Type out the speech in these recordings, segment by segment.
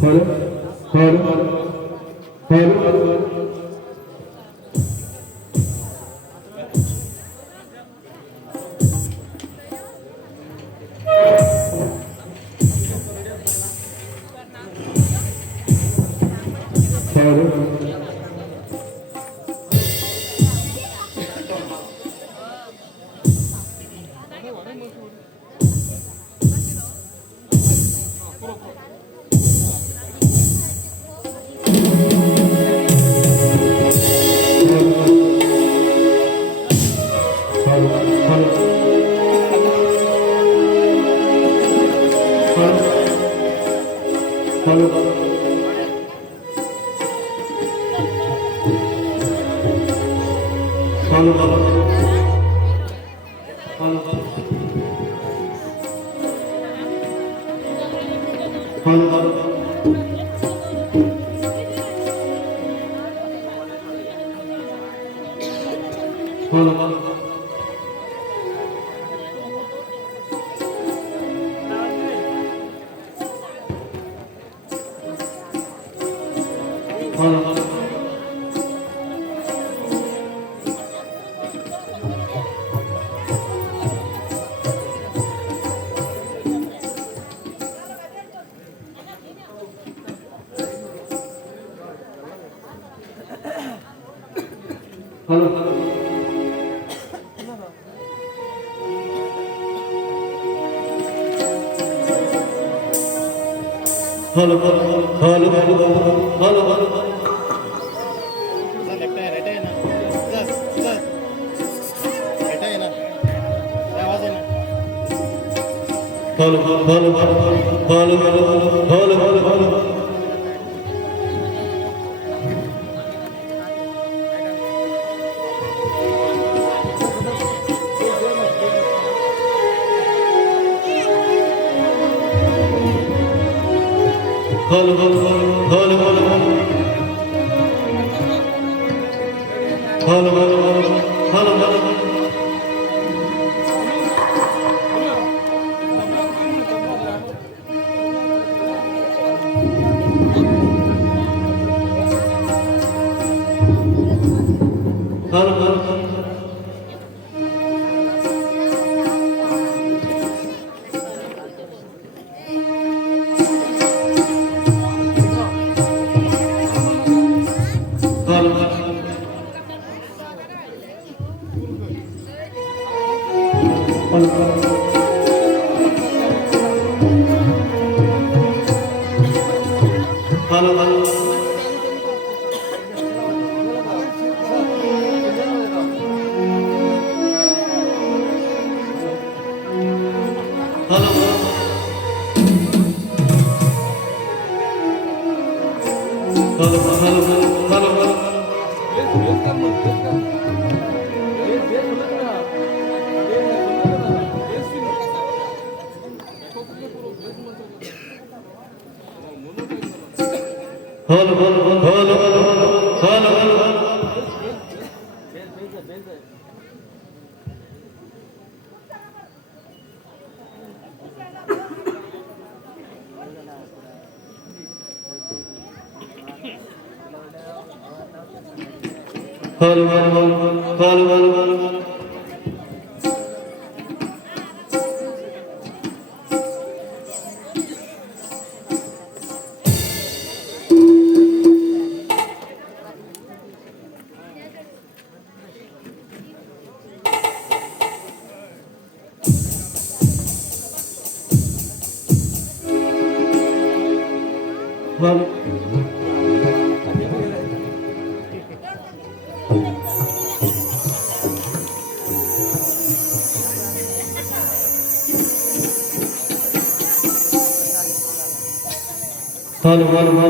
Hello, hello, hello. Parishudam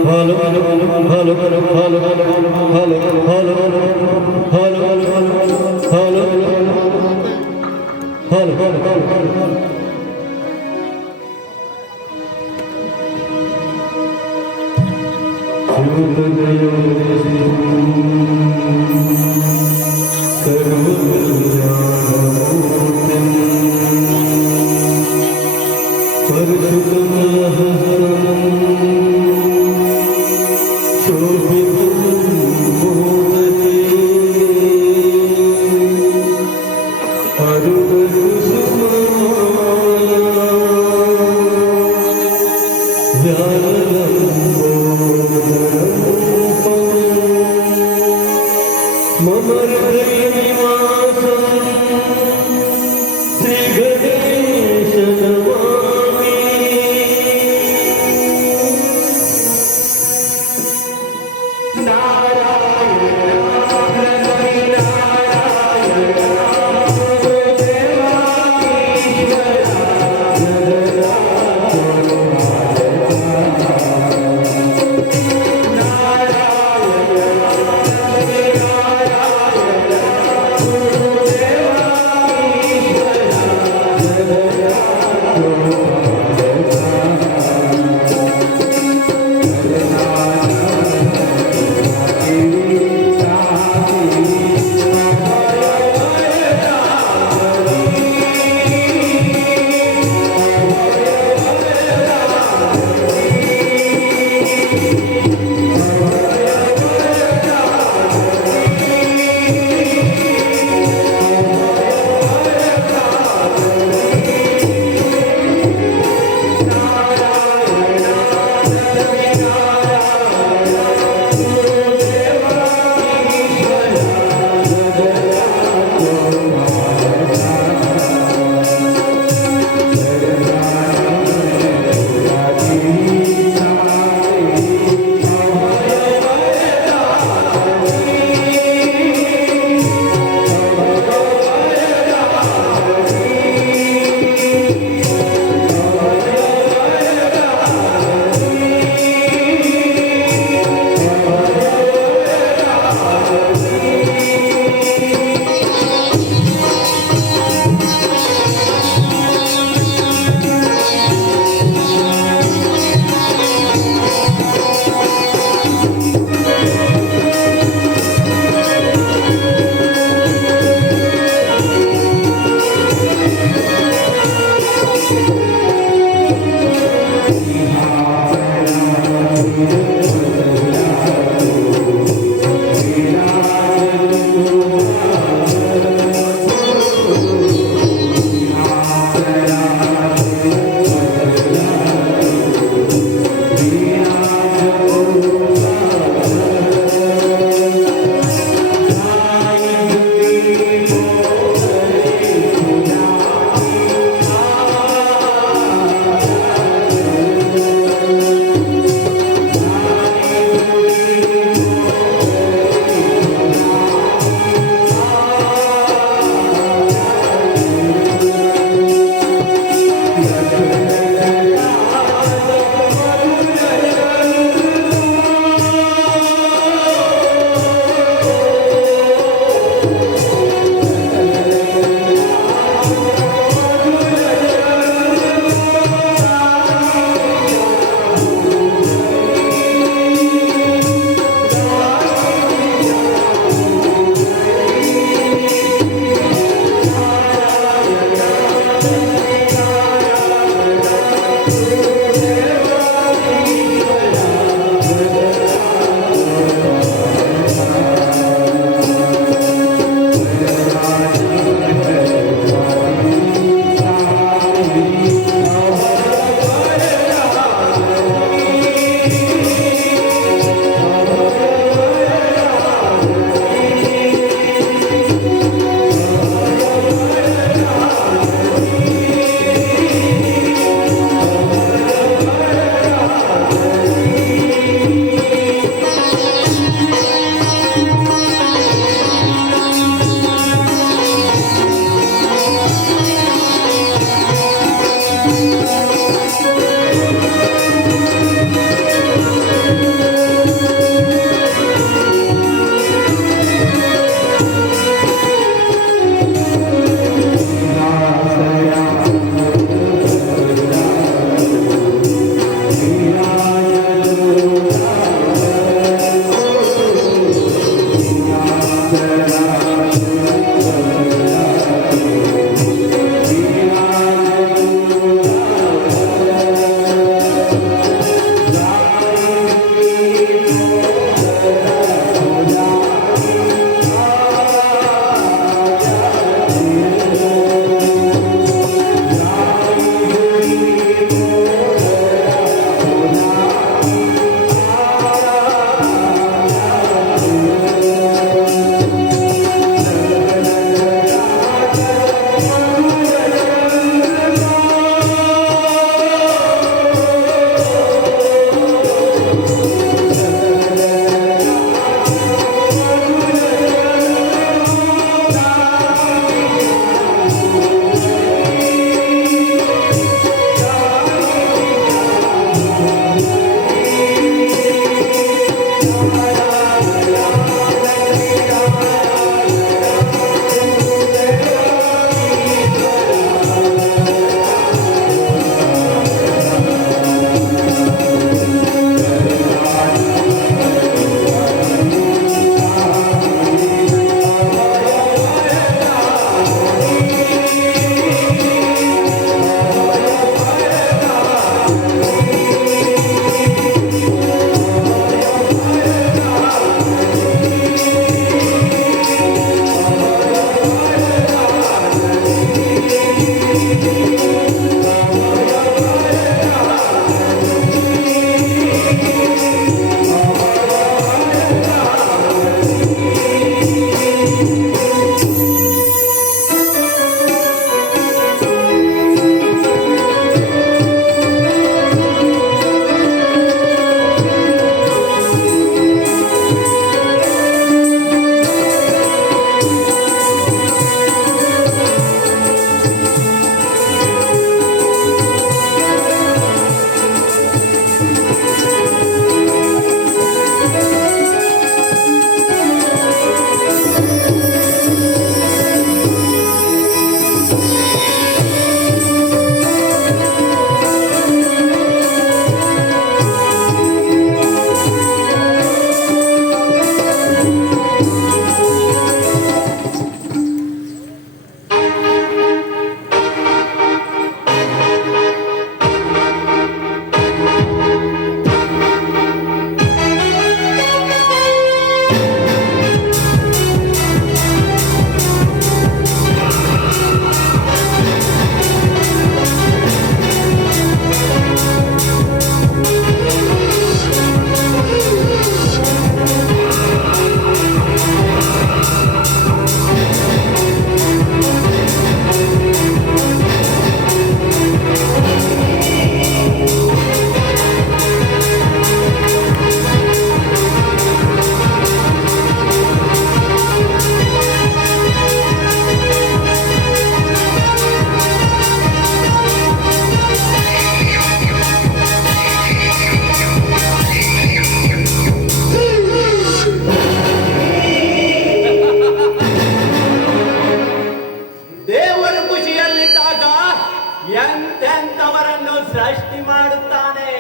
ಎಂತವರನ್ನು ಸೃಷ್ಟಿ ಮಾಡುತ್ತಾನೆ.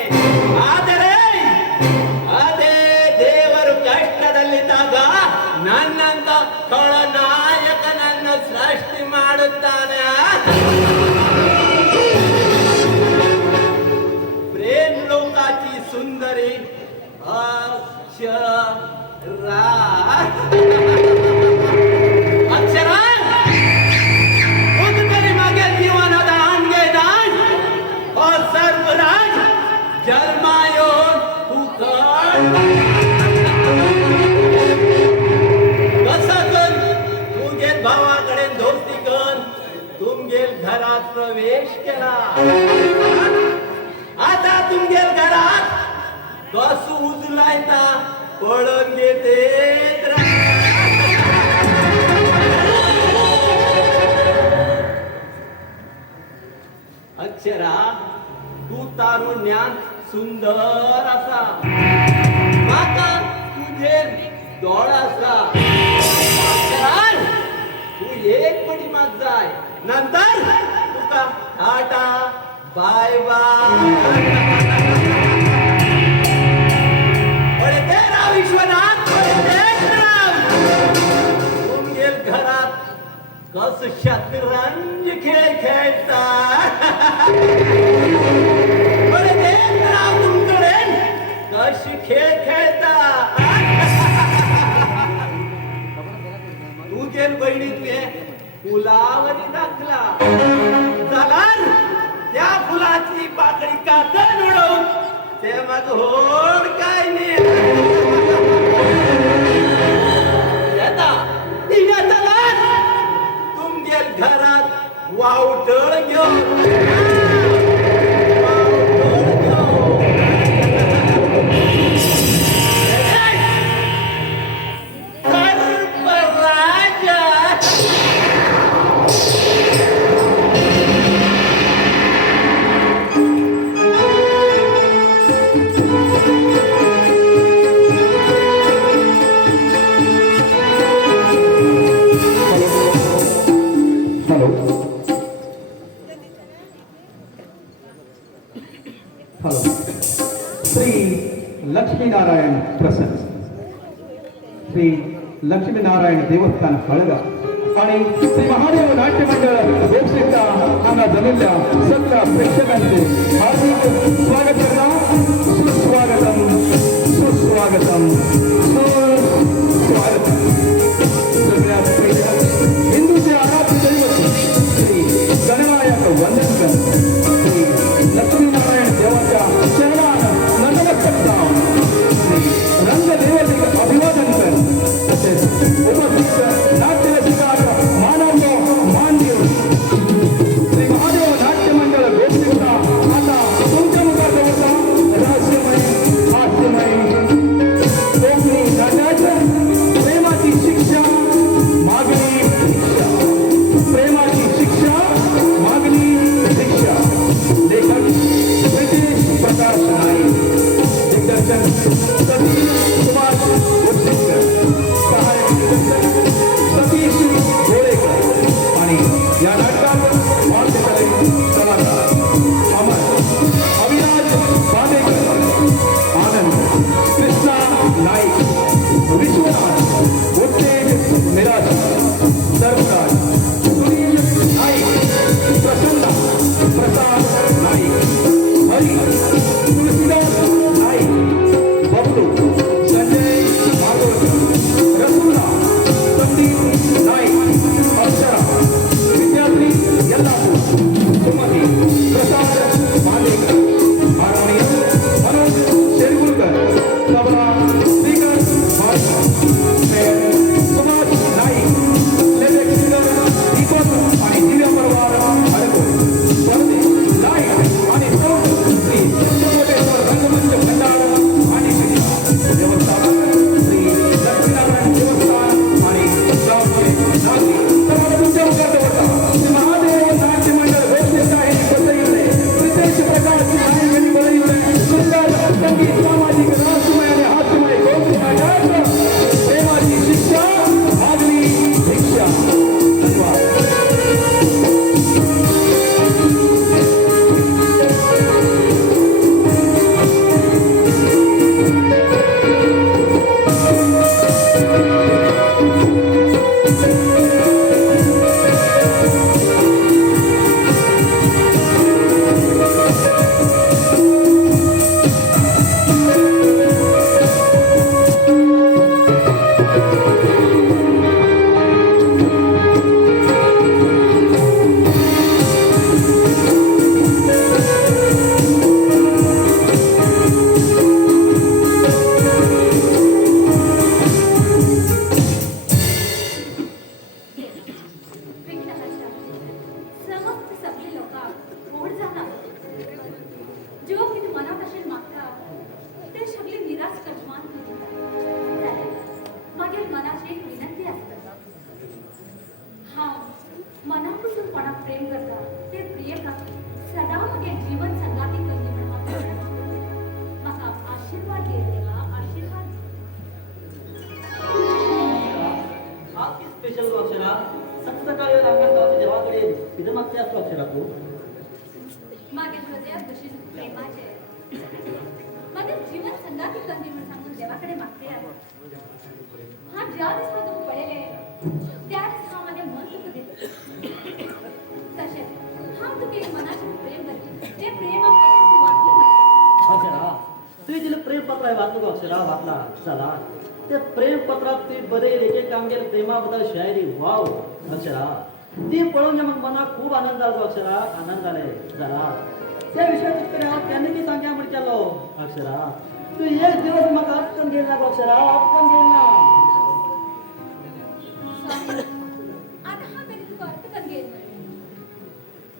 ಆದರೆ ಅದೇ ದೇವರು ಕಷ್ಟದಲ್ಲಿದ್ದಾಗ ನನ್ನಂತ ಖಳನಾಯಕನನ್ನು ಸೃಷ್ಟಿ ಮಾಡುತ್ತಾನೆ. प्रेम लोकाची सुंदरी अक्षरा. अक्षरा कुठतरी मागे जीवनात आणगे दान सर्वराज जन्मायो उकळ. कसं कर तू गेल भावाकडे दोस्ती कर. तुम गेल घरात प्रवेश केला. आता तुमच्या घरात कसं उजलायता पळून घेते. अक्षरा तू तारुण्यात सुंदर असा माका तुझे डोळ असा. अक्षरा तू एक पडी माग जाय नंतर तुका टाटा बाय बाय. विश्वनाथ तुमच्या घरात कस शतरंज खेळ खेळतात. तुमकडे कशी खेळ खेळतात. तुझे बहिणी तुझे फुलावरी दाखला झाला. त्या फुलाची पाकळी कातर उडवून ते मग होड काय नाही. तुमच्या घरात वावटळ घेऊन श्री लक्ष्मीनारायण प्रसन्न श्री लक्ष्मीनारायण देवस्थान हळगा आणि श्री महादेव नाट्य मंडळ वेबसिटा हांगा जमिल्ल्या सगळ्या प्रेक्षकांचे हार्दिक स्वागत करता. सुस्वागतम सुस्वागतम सुस्वागतम. सगळ्या हिंदूचे आराध्य दैवत श्री गणनायक वंदन कर श्री लक्ष्मीनारायण देवाच्या चरणात नतमस्तक जाऊन श्री रंगदेवतेचे अभिवादन कर. तसेच उपस्थित नाट्य रसिकांना मानवतो मान देऊन श्री महादेव नाट्य मंडळ वेबसिटा आता तुमच्या मुखात होता रहस्यमय हास्यमय कोकणी नाट्याच्या प्रेमाची शिक्षा मागणी शिक्षा. प्रेमाची शिक्षा मागणी शिक्षा. लेखक ब्रिटिश प्रकाश नाईक. दिग्दर्शन सतीश सुभाष उर्सिकर. सहाय्यक दिग्दर्शन सतीश गोळेकर. आणि या नाटकात वाद्यकले कलाकार अमर अविनाश बांदेकर, आनंद कृष्णा नाईक, विश्वनाथ उत्तेज मिराजी, सरकार सुनील नाईक, प्रसन्ना प्रसाद नाईक, हरी तुलसीदास नाईक, बबलू संजय भागवत, रसुल्ला संदीप नाईक, अक्षरा विद्यार्थी यल्लापूर, सुमती प्रसाद मालेकर, हार्मोनियम मनोज शेरगुलकर, तबला स्पीकर भाषण सुभाष नाईक, प्लेबॅक सिंगर दीपक आणि दिव्या परवार हरको, वंदे लाईट आणि साऊंड श्री चंद्रकोटेश्वर रंगमंच भंडार आणि देवस्थान श्री लक्ष्मीनारायण देवस्थान आणि गावचे नागरिक. तर तुमच्या मुखात होता श्री महादेव नाट्य मंडळ वेबसिटा हे कसं येईल हृदयात बशील प्रेमाचे माझे जीवन संगाती कंदी म्हणून सांगून देवाकडे मागते आहे. हा ज्या दिवसा दुःख पडेले त्या दिवस हा माझे मन दुःख देतो. तसे हा तुझे मनाचे प्रेम करते ते प्रेम आपण वाटलं पाहिजे. अक्षरा तुझी तिला प्रेमपत्र आहे वाचलो का अक्षरा वाचला चला ते प्रेमपत्रात ती बरेल एक एक कामगेल प्रेमाबद्दल शायरी वाव अक्षरा ती पळून मग मना खूप आनंद झाला अक्षरा आनंद झाले चला त्या विषयात तिकडे त्यांनी मी सांग्या म्हण केलो अक्षरा तू एक दिवस मग आटकन गेल ना अक्षरा आटकन गेल ना स्वामी, आता हा मेरी तू अर्थ कर गेल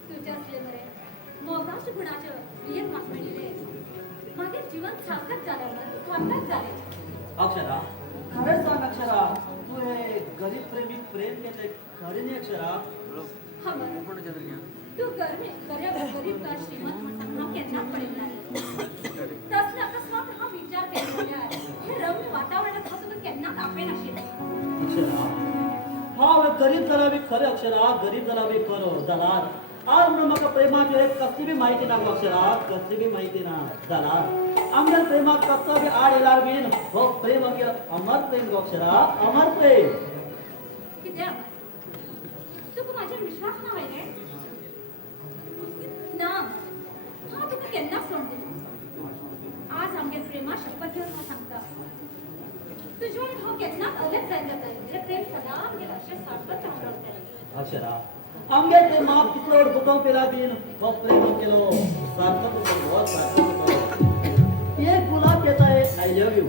तुझ्या असले मरे मोगाश गुणाचं एक मास म्हणले माझे जीवन सार्थक झालं सार्थक झाले. अक्षरा खरंच सांग अक्षरा तू हे गरीब प्रेमी प्रेम केले खरी नाही अक्षरा हा बरं. तू गरीब का श्रीमंत म्हणून हा केंद्रात पडेल नाही तसलं अकस्मात हा विचार केला हे रम्य वातावरणात हा तुला केन्ना कापे नसेल. अक्षरा हा गरीब झाला बी खरे अक्षरा गरीब झाला बी खरं झाला आज म्हणून म्हाका प्रेमाची कसली बी माहिती ना गो अक्षरा कसली बी माहिती ना झाला आमच्या प्रेमात कसं बी आड येणार बीन हो प्रेम आमगे अमर प्रेम गो अक्षरा अमर प्रेम किती तुका माझ्यावर विश्वास ना रे ना हा तुका केन्ना सोडते आज आमगे प्रेमा शपथ घेऊन हा सांगता तुझ्यावर हो केन्ना अलग जायला जाईल हे प्रेम सदा आमगे अशें सार्थक रावता. अक्षरा आमगे प्रेमात कितलो दुखाव पेला बीन हो प्रेम केलो सार्थक बहुत सार्थक एक गुलाब कहता है आई लव यू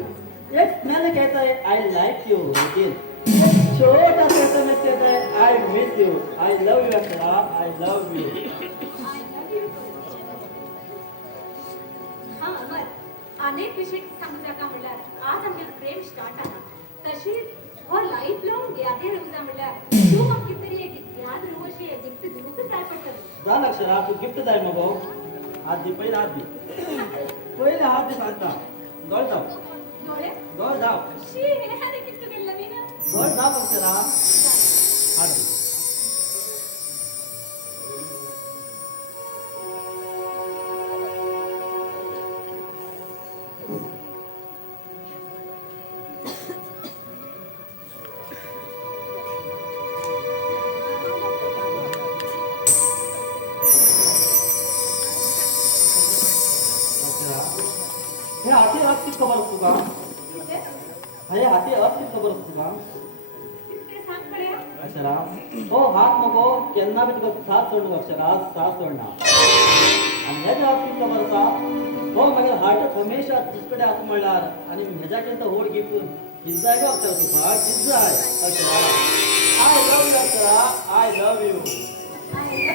एक स्मेल कहता है आई लाइक यू लेकिन एक छोटा सा SMS कहता है I miss you I love you Akshara I love you हा अमर अनेक विषय सांगता का म्हणल्यार आज आमगे प्रेम स्टार्ट आला तशी हो लाईफ लॉंग यादी राहूचा म्हणल्यार तू मग कितीतरी एक याद राहू अशी गिफ्ट दिवूच जाय पडटली. जा अक्षरा तू गिफ्ट जाय मगो आज दी पहिले हात दी पहिले हात दी सांगता दोळ जाव डोळे दोळ जाव शी हे हाने गिफ्ट केलं मी ना दोळ जाव अक्षरा हात दी हे हाती हात किती खबर असतो का हे हाती हात किती खबर असतो का ते सांग पड्या अक्षरा हो हात नको केन्ना बी तुका साथ सोडणं अक्षरा साथ सोडणार आणि ह्याच्या हात किती खबर आसा हो मागीर हार्ट हमेशा तुझकडे असं म्हणल्यार आणि ह्याच्याकरता व्हड गिफ्ट कित जाय गो अक्षरा तुका कित जाय Akshara I love you Akshara I love you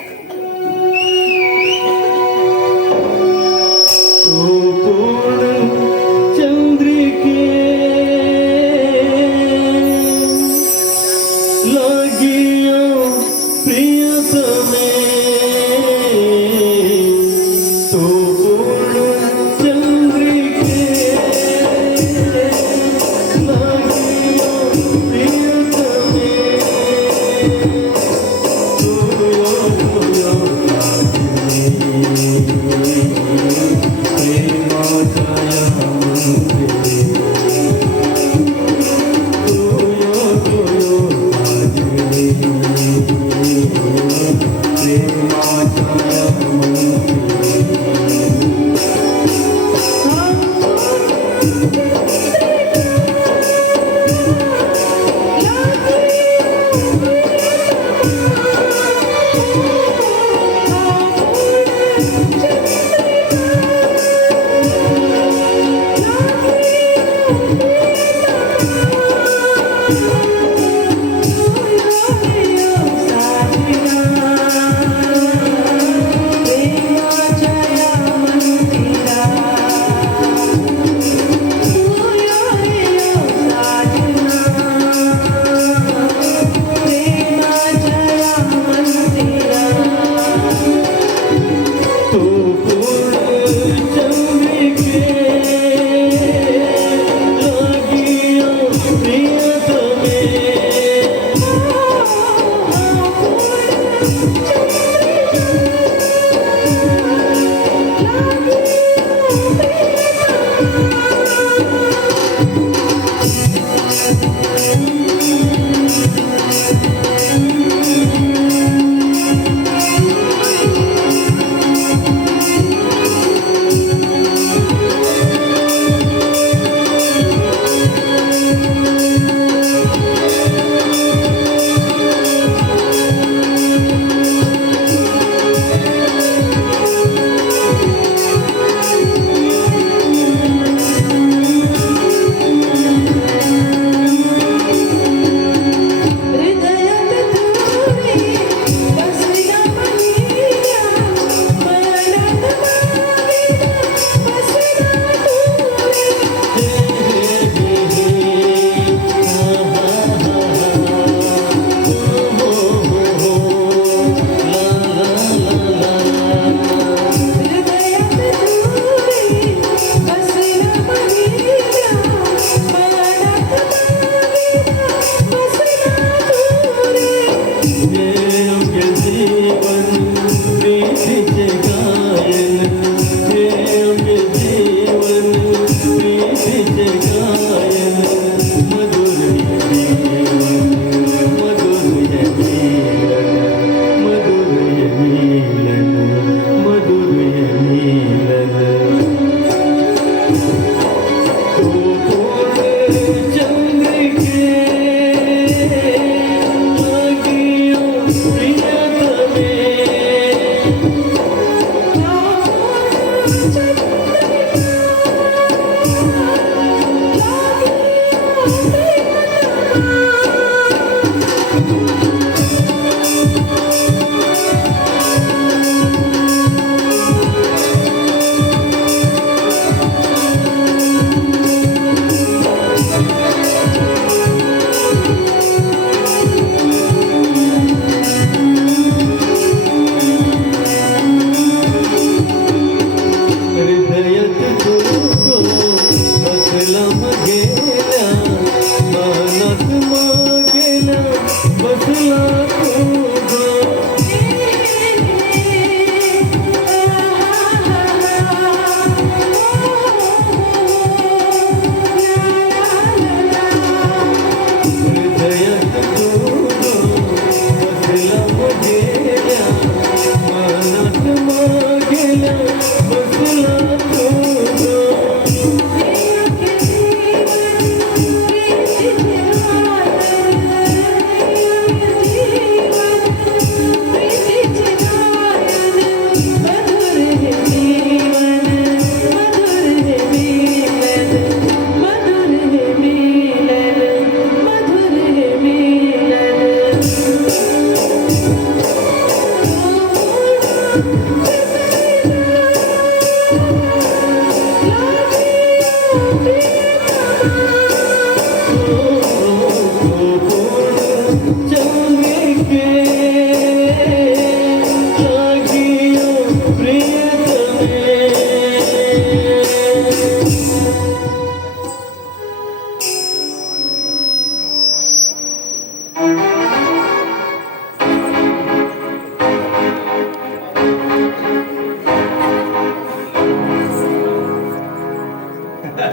या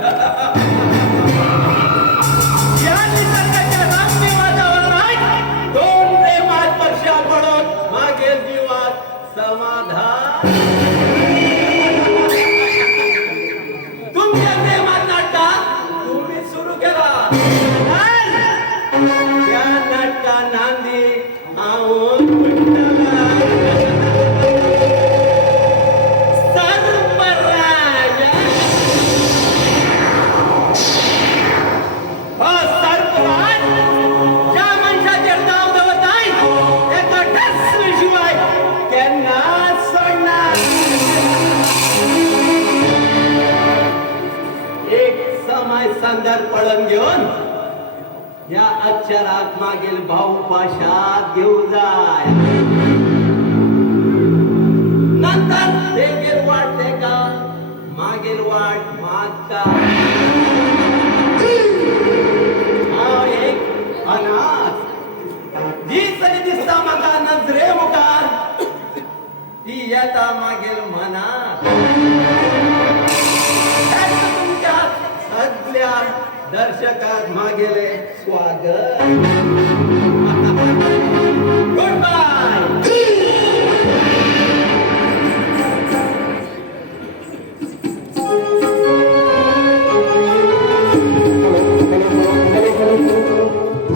निसर्गाच्या रम्य वातावरणात दोन प्रेमात वर्षा पडून मागेल जीवात समाधान. तुमच्या प्रेमात नाटका तुम्ही सुरू केला. त्या नाटका नांदी आहोत विठ्ठला. सर्पराजा हा सर्पराज ज्या माणसाचे नाव दवत नाही त्याचा ठसल्याशिवाय त्यांना सोडणार. एक समय संदर्भ पळून घेऊन या अक्षरात मागील भाऊ पाशात घेऊ जाय. नंतर ते गेल वाटते का मागील वाट मात का. हा एक अनाथ जी सरी दिसता माका नजरे मुखार ती येता मागील मनात. तुमच्या सगळ्या दर्शकात मागेले स्वागत. Good bye.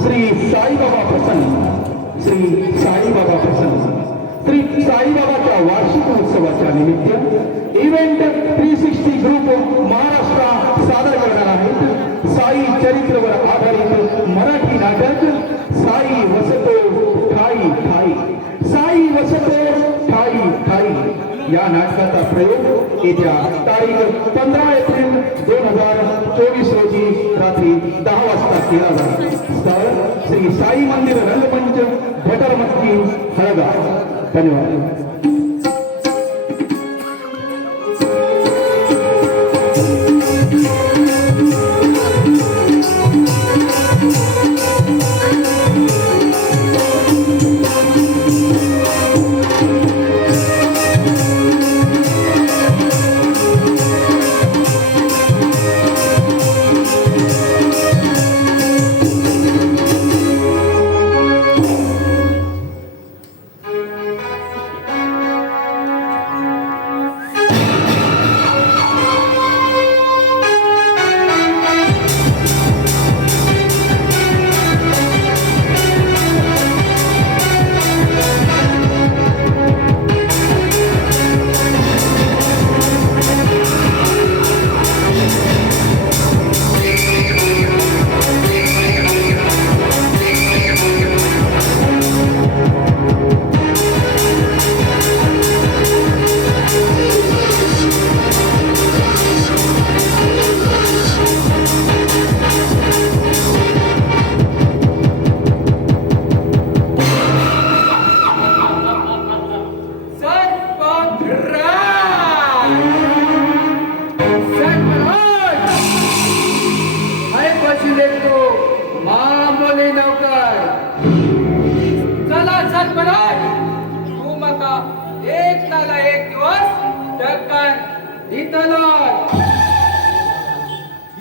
श्री साईबाबा प्रसन्न, श्री साईबाबा प्रसन्न, श्री साईबाबाच्या वार्षिक उत्सवाच्या निमित्त इव्हेंट 360 ग्रुप महाराष्ट्र सादर करणार आहेत साई चरित्रवर आधारित मराठी नाटक साई वसतो ठाई ठाई. साई वसतो ठाई ठाई या नाटकाचा प्रयोग येत्या तारीख 15 एप्रिल 2024 रोजी रात्री 10 वाजता केला जाईल. स्थळ श्री साई मंदिर रंगमंच भटरमस्ती हळगाव. धन्यवाद.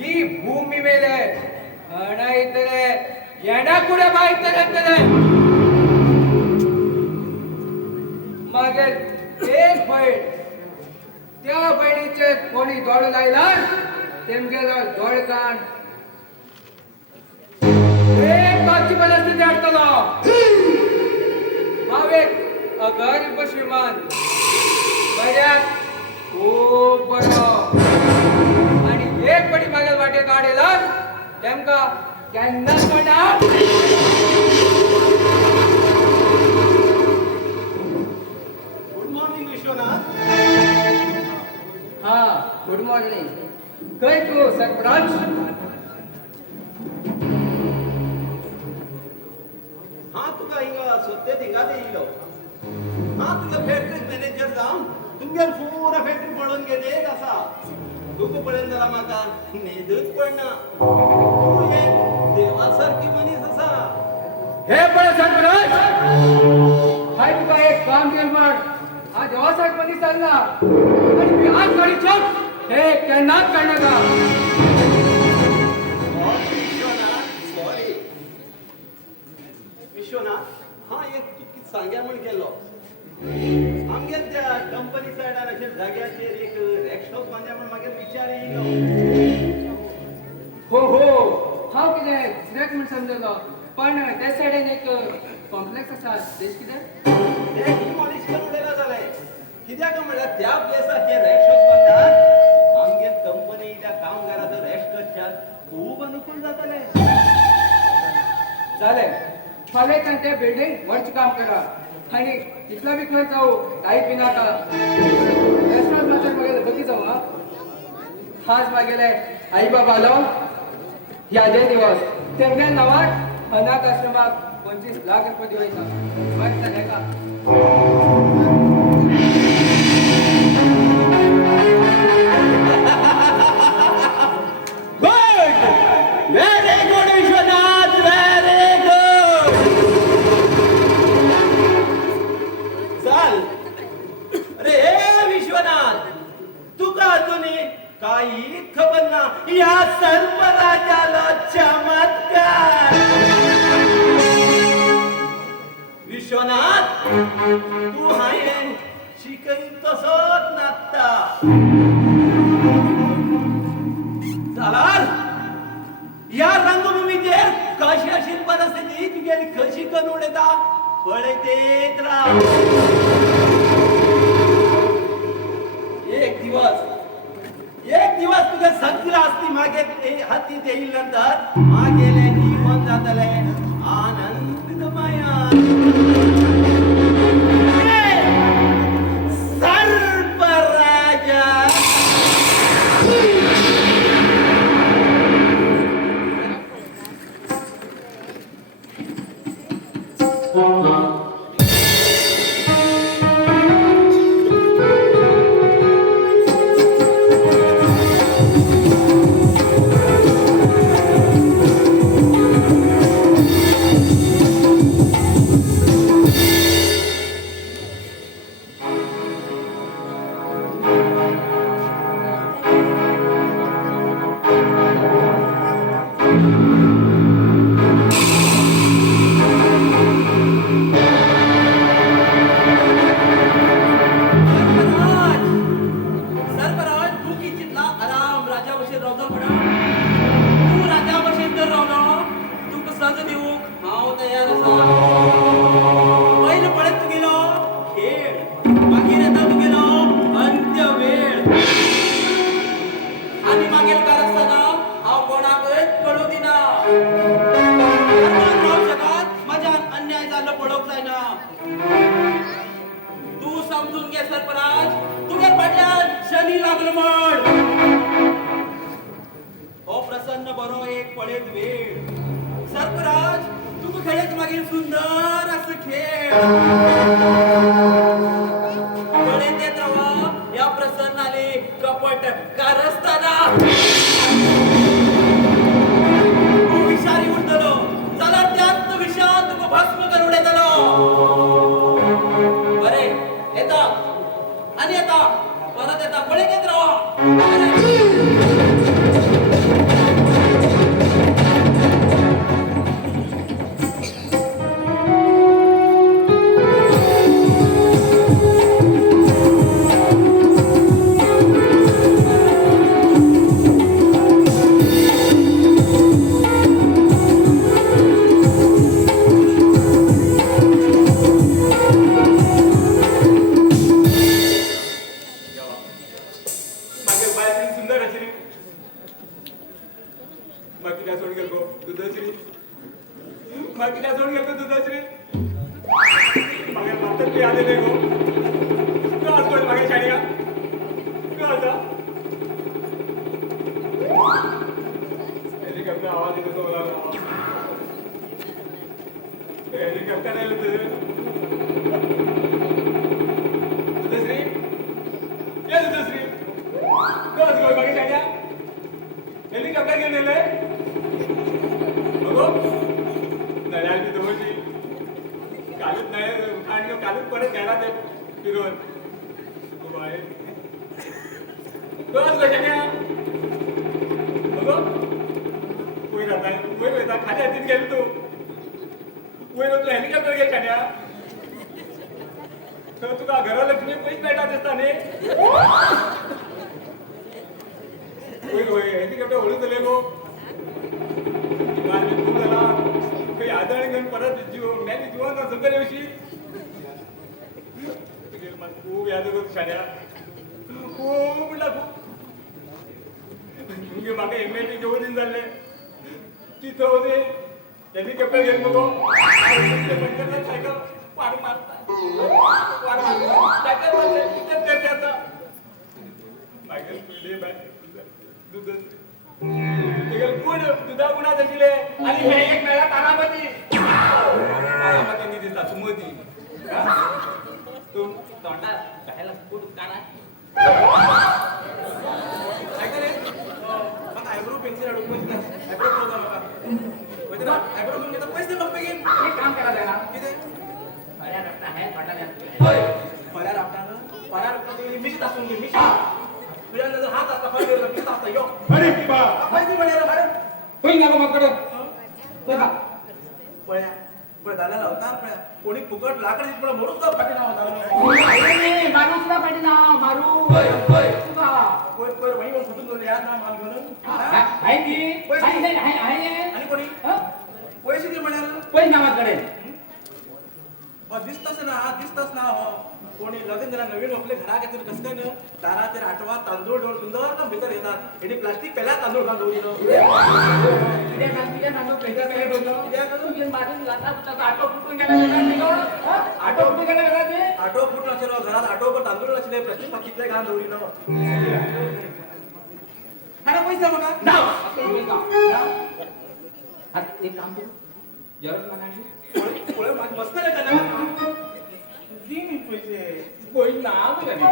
ಈ ಭೂಮಿ ಮೇಲೆ ಹಣ ಇದ್ದರೆ ಎಡ ಕೂಡ ಬಾಯ್ತಾರೆ ಅಂತಾರೆ. मागे एक बैल त्या बैलीचे कोणी दोड लायला तेमगेलो दोडकान एक बाची परिस्थिती हाडटलो. हांव एक गरीब श्रीमान बऱ्याक खूब बरो आणि एक पडी मागेल वाटे काडेला तेमका केन्नाच कोणा. हा गुड मॉर्निंग. खंय तू सरपंच? हा तुका हिंगा सोदते थिंगा येयलो. हा तुका फॅक्टरी मॅनेजर जावन तुमगेर पुरा फॅक्टरी पळोवन घेते आसा. तुका पळयन जाल्यार म्हाका न्हीदूच पडना. तूं एक देवा सारकी मनीस आसा. हे पळय सरपंच, हाय तुका एक काम केल म्हण. हा देवासारको मनीस जाल्ला आणि मी आज गाडी चोप हे केन्नाच कळनाका. सॉरी विश्वनाथ, हा एक चुकीत सांग्या म्हण केलो. आमगे त्या कंपनी सायडान अशें जाग्याचेर एक रॅक्स हाऊस बांदया म्हण मागीर विचार येयलो. हो हो, हांव कितें कित्याक म्हण समजलो, पण त्या सायडीन एक कॉम्प्लेक्स आसा, तेच कितें? ते डिमॉलिश करून उडयला जालें. कित्याक म्हणल्यार त्या प्लेसाचेर रॅक्स हाऊस बांदल्यार आमगे कंपनी त्या कामगाराचो रेस्ट करच्यात खूब अनुकूल जातलें. जालें, फाल्यां ते बिल्डींग व्हडचें काम करा आनी इतलो बी खंय जाऊ कांय पिनाका. रेस्टॉरंट मागीर बगी जाऊ. आज मागेले आई बाबालो यादे दिवस, तेमगे नावाक अनाथ आश्रमाक 25 लाख रुपये दिवयता. मागीर जालें का? Good, very good Vishwanath, very good. चाल. अरे हे विश्वनाथ, तुका अजूनही काही खबर ना या सर्पराजाला चमत्कार. विश्वनाथ, तू हायेन शिकई तसोच नाचता. जाल्यार या रंगभूमीचेर कशी आशिल्ली परिस्थिती तुगेली कशी करून उडयता पळयत राव. एक दिवस तुगे सगळी आस्ती मागे हातीत येईल नंतर मागेले जीवन जातले आनंदमया. सर्पराजा. सर्पराज, तू की चितला आराम राजा बशेन रावता म्हणा. तू राजा बशेन जर रावलो तुका सज दिवूंक हांव तयार आसा. पयलीं पळयत तुगेलो खेळ, मागीर येता तुगेलो अंत्य वेळ. आनी मागीर कारस्थाना हांव कोणाकय कळूं दिना. जगात म्हज्यान अन्याय जाल्लो पळोवंक जायना. तू समजून घे सर्पराज, तुगे फाटल्यान शनी लागलो म्हण. हो प्रसन्न बरो एक पळयत वेळ. सर्पराज, तुका खेळत मागीर सुंदर असं खेळ. पळयत येत रावा या प्रसन्नाली कपट कारस्थाना. तू विषारी उरतलो जाल्यार त्याच विषयान तुका भस्म करून उडयतलो. बरे येता आणि येता परत येता पळयत येत रावा. मागीर बायबीन सुंदर आशिल्ली. मागीर कित्याक सोडून गेलो दुधाश्री. मागीर कित्याक सोडून गेलो दुधाश्री. मागीर मात्तर तूं याद येयलें गो. तूं आस पळय मागीर शाळया तूं आसा. हेलिकॉप्टर आवाज येता तो लागला. हेलिकॉप्टर आयलें दुधाश्री. ये दुधाश्री. बस गो मागे शाळया. हेलिकॉप्टर घेऊन येले. बघो नळ्यार बी दवरली. कालूच नळे आणि कालूच परत घरा ते फिरून. बाय कळत कशाने बघ वयर आता वयर वयता खाली हातीत गेलो तू वयर तू हेलिकॉप्टर घे खाण्या तर तुका घरालक्ष्मी पयस मेळटा दिसता न्ही वयर वय हेलिकॉप्टर हळू चलय गो मारली खूप झाला काही आदळी घेऊन परत जीव मॅच जीवन सकल येवशी खूप याद करतो शाण्या खूप म्हणला खूप तुमगे म्हाका एमएटी घेऊन दिन जाल्ले तिथं होते हेलिकॉप्टर घेऊन मगो सायकल पार मारता सायकल मारले तिथं ते आता मागीर पिले बाय दूध कोण दुधा गुणात आशिल्ले आनी हे एक मेळा तारामती न्ही दिसता सुमती तू तोंडा घायला फूट काना ऐका रे म्हाका आयब्रो पेन्सिल हाडूंक पयस ना आयब्रो करूं म्हाका वयता ना आयब्रो करून घेता पयस दिलो बेगीन एक काम करा जायना कितें फळ्या रक्ता हे फाटल्यान हय फळ्या रक्ता मिशीत आसून घे मिशी तुझ्या नजर हात आसता फळ गेलो कित आसता यो अरे बा पयस म्हणल्यार मॅडम पळय नाका म्हाका पळया पळया पळय दादा लावता पळया कोणी फुकट लाकड दित पण म्हणून तो फाटी नाव दादा मारू सुद्धा पाहिजे ना मारू तुका पळय पळय वही कोण फुटून दोन याद ना माल घेऊन आहे की आहे आणि कोणी पैसे दे म्हणाल पळय नावाकडे दिसतच ना हो कोणी लगीन जरा नवीन आपले घरा घेतले कसं काय न दाराचेर आठवा तांदूळ ढोळ सुंदर ना भितर येतात आणि प्लास्टिक पेला तांदूळ घालून दिलो आठो फूट नाशिलो घरात आठो पण तांदूळ नाशिले प्लास्टिक पाकिटले घालून दवरिलो हाडा पैसे म्हाका एक काम करू जरत म्हणाली पळय म्हाका मस्करी करता दी मी पैसे कोई ना बघा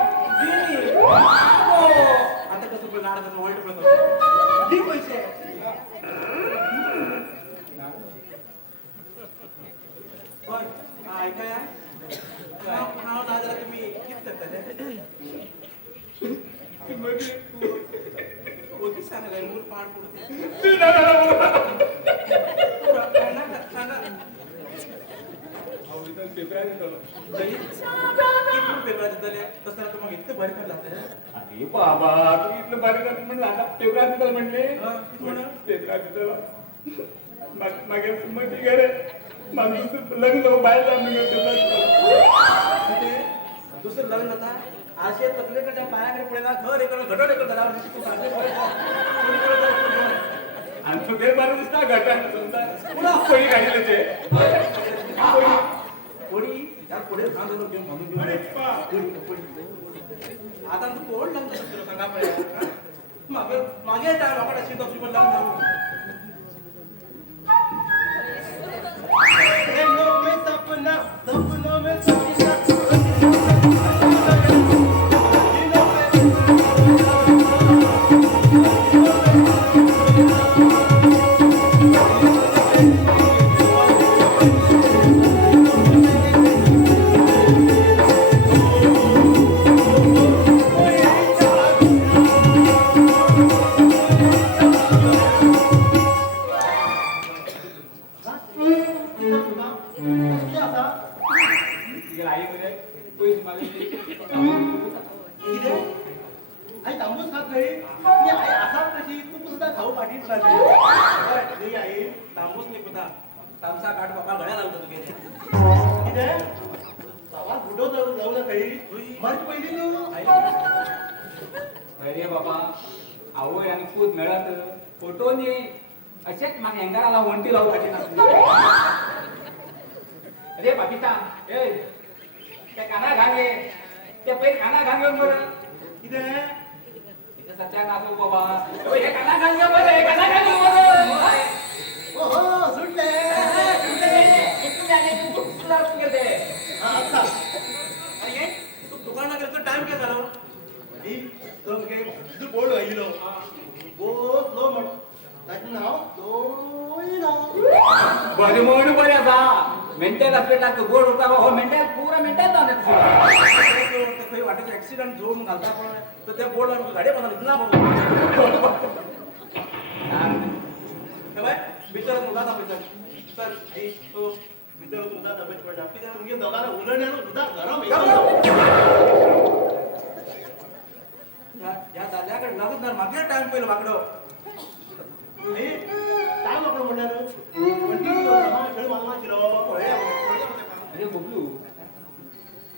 आता कसं पण नाडा कसं वाईट पण दी पैसे पण ऐकाया नाव ना जरा तुम्ही किती करता ओके सांगा मूल पाड पडते सांगा पेपर तसं मग इतकं बरे पण लागतं अरे बाबा तू इथलं बरं कर म्हणलं आता पेपरात दिलं म्हणले पेपरात दिलं मागे सुमती घरे माझं लग्न बाहेर जाऊन दुसरं लग्न होता आशे तकलेकडच्या पायाकडे पडला घर इकडं घटड इकडं झाला आणि सगळे बरं दिसता घटा पुन्हा कोणी काढले ते कोणी त्या पुढे घेऊन आता तू कोण लग्न कसं सांगा मागे टाइम आपण अशी तशी पण लग्न जाऊ सपना में सपना आई तांबूस खात नाही मी आई असाच कशी तू सुद्धा खाऊ पाठीत नाही आई तांबूस नाही पुता तामसा काठ बाबा गळ्या लावतो तू गेले किती बाबा गुडो जाऊ ना काही मर्च पहिली तू अरे बाबा आवय आणि खूप मेळत फोटोनी असेच मागे हँगराला वंटी लावू पाहिजे ना अरे बाबीता ए त्या काना घागे त्या पै काना घागे बरं किती सत्या नागो बाबा हे काना घागे बरं हे काना घागे बरं ओहो सुटले तू दुकानात गेलो टाइम काय झाला तू बोर्ड वाहिलो बोस लो म्हण त्याचं नाव दोन बरे मोड बरे आता मेंटेल हॉस्पिटलाक गोड उरता हो मेंटेल पुरा मेंटेल जावन येता खंय वाटेचो ऍक्सिडेंट जोडून घालता पळय तर त्या बोर्डार गाडी बंद ना बाबा बाय भितर मुला दाखयता सर आई तो भितर तुमचा दाखयत पडला कित्याक तुमगे दोगांना उलयण्यान सुद्दां गरम या दादल्याकडे लागत ना मागे टाइम पयलो वाकडो टाइम वाकडो म्हणल्यार खेळ मागला आशिल्लो अरे बबलू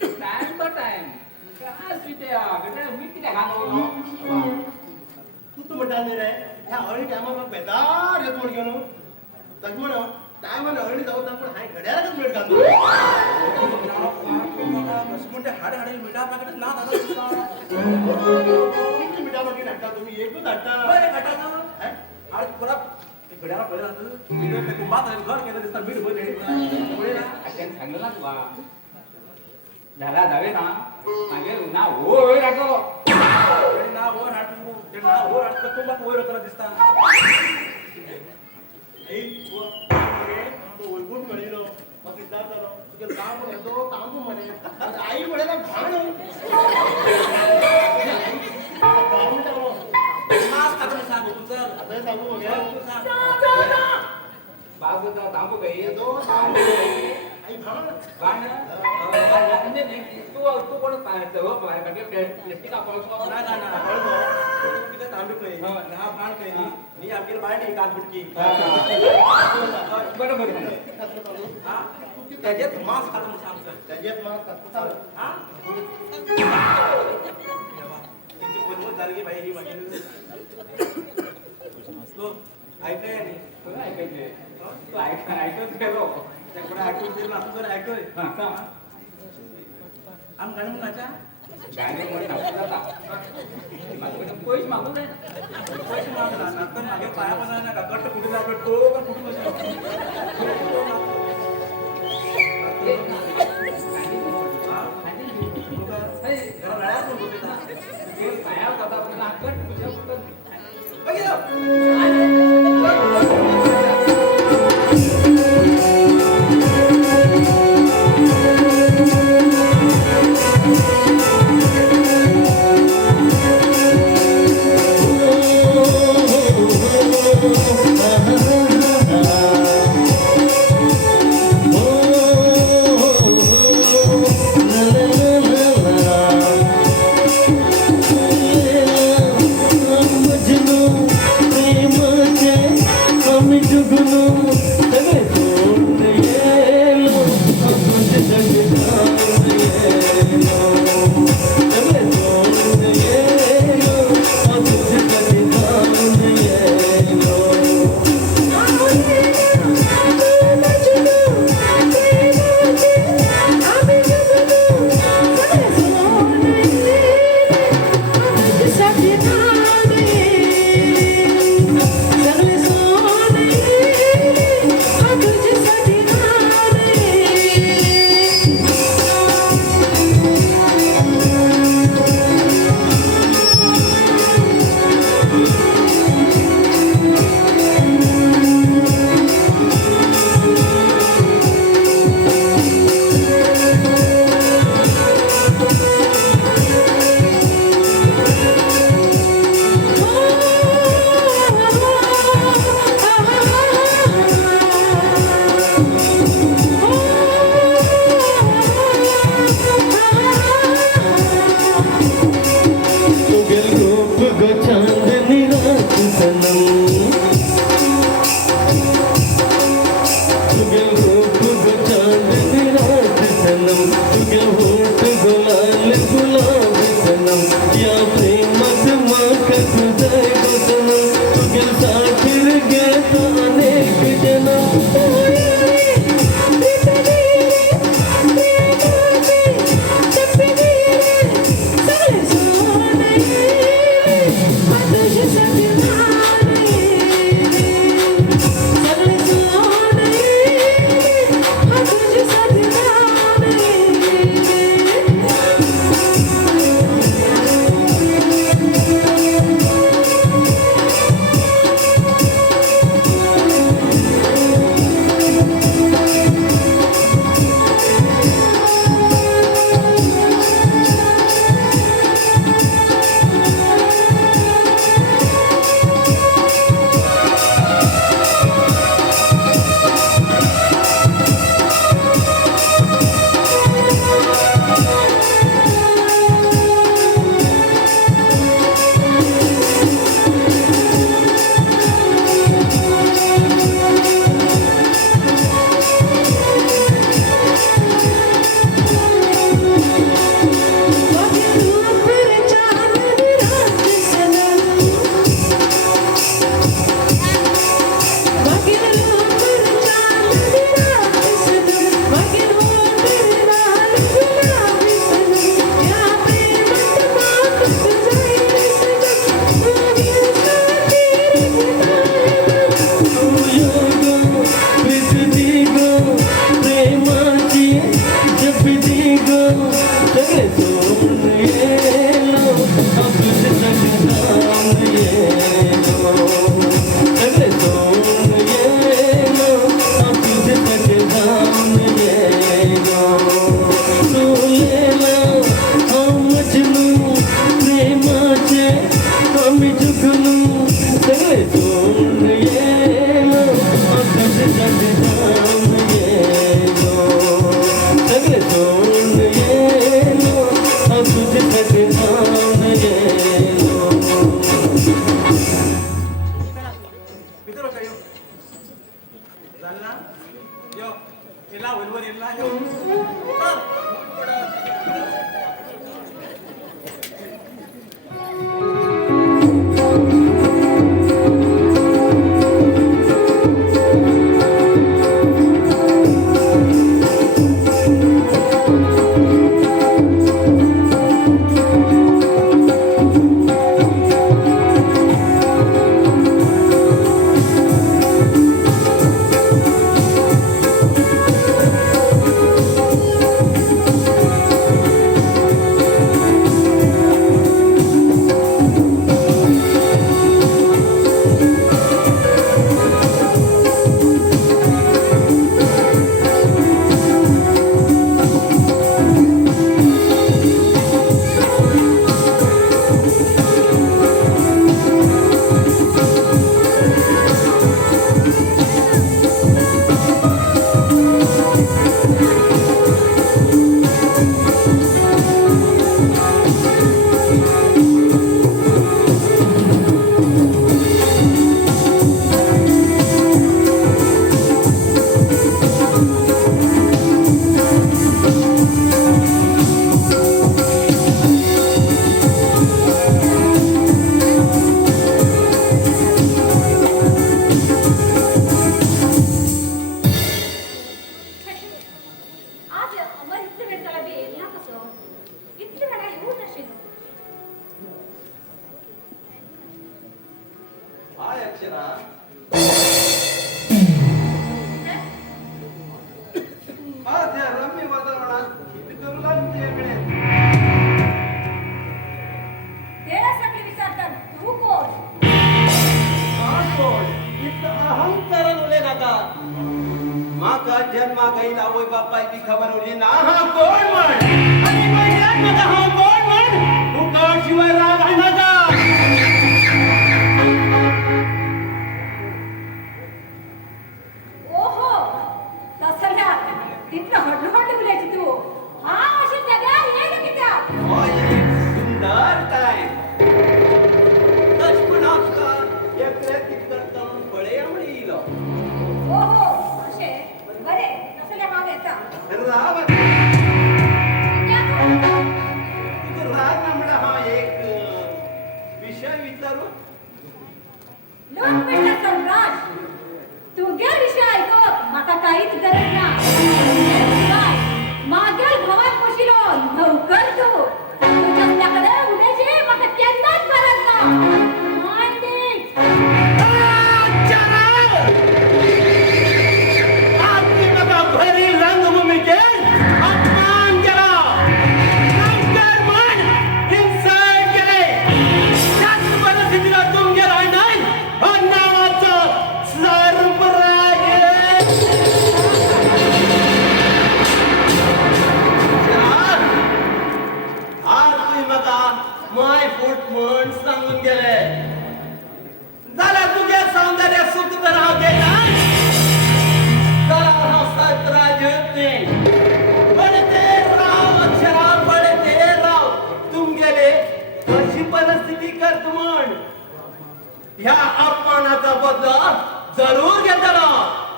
टाइम तो टाइम काय सुटे गड्या मी किती घालो तू म्हणटा न्ही रे ह्या हळी टायमार म्हाका बेजार येता म्हण घेवन तशें म्हण टायमार हळी जावता पूण हांवें घड्याळाकच मीठ घातलो तशें म्हणटा हाडे हाडे मिठा पाकिट ना दादा कितली मिठा पाकिट हाडटा तुमी एकूच हाडटा आज परत घड्याळा पळयला कुंभात घर केलं दिसता मीठ पळयला सांगलं ना तुला झाला जावे ना मागे ना होय राखो ना वर हाडू ते ना वर हाडटा कुंभात वयर वतना दिसता तो वैकुंठ म्हणिलो म्हाका विचार जालो तुगे काम येतो तांबू म्हणे आई म्हणे ना घाण मास खाता सांगू तू चल आता सांगू मगे तू सांग बाबू तो तांबू गई येतो तांबू आई घाण गाण म्हणजे तू कोण पाहायचं हो प्लास्टिक आपण ना ना ना कळतो किती तांबू पळय हा घाण पळय नी आमगे बायडी कान फुटकी बरोबर हा त्याच्यात मास खाता म्हणून सांग सर त्याच्यात मास खाता हा किती पळवून झाली बाई ही मागे तो ऐकाय नाही तुला ऐकायचे तू ऐकत गेलो त्याकडे ऐकून दिलं ना तू जर ऐकतोय हां सांग आम गाणी म्हणाच्या गाणे म्हणे आपल्याला माझ्याकडे पैसे मागू नये पैसे मागला नंतर मागे पाया बनायला का कट्ट कुठे जाय तो का कुठे आम्ही जुगनू सगळे सोडून गेलो तुझ्यासाठी जाऊन गेलो सगळे सोडून गेलो तुझ्यासाठी जाऊन गेलो मित्र काय चालला यो एला वलवर एला यो आज अमर इतके वेळ त्याला बेल ना कसं इतके वेळा येऊन असेल हाय अक्षरा आज या रम्य वातावरणात करू लागते मिळेल देण्यासाठी विचारतात तू कोण अहंकार उले नाका माका जन्मा गईला आवय बापाय ती खबर उली ना हा कोण म्हण आणि महिन्यात मला हा कोण म्हण तू कोण शिवाय राग आणाचा ओहो तसं ना तिथलं हडू हडू बोलायची तू हा अशी जगा ये ना कित्या होय सुंदर काय दशपणाचा एकले तिकडतं फळे आमळी इलो ओहो असे बरे तसल्या मागे येतात राव त्या कोण? तुझं राग आमळा हा एक विषय विचारू लोक भेटला सम्राट तुझ्या विषय ऐकत माका काहीच गरज ना काय मागेल भवन पोशिलो नौकर तू तुझ्याकडे उद्याचे माका केन्नाच गरज ना माहिती आपली नका भरी रंगभूमीचे अपमान केला नंतर मन हिंसक केले त्याच परिस्थितीला तुम्ही गेला नाही नावाचं सर्पराज आज तुम्ही मका माय फूट म्हण सांगून गेले झाला तुझ्या सौंदर्य सुख तर राहू दे ना चला सत्राज पडते राव अक्षरा पडते राव तुम गेले कशी परिस्थिती कर तू म्हण ह्या अपमानाचा बदला जरूर घेतला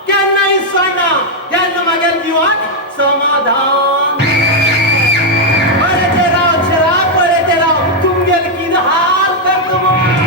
त्यांनाही सोडा त्यांना मागेल जीवन समाधान पडते राव अक्षरा पडते राव तुम गेले की हाल कर तू म्हण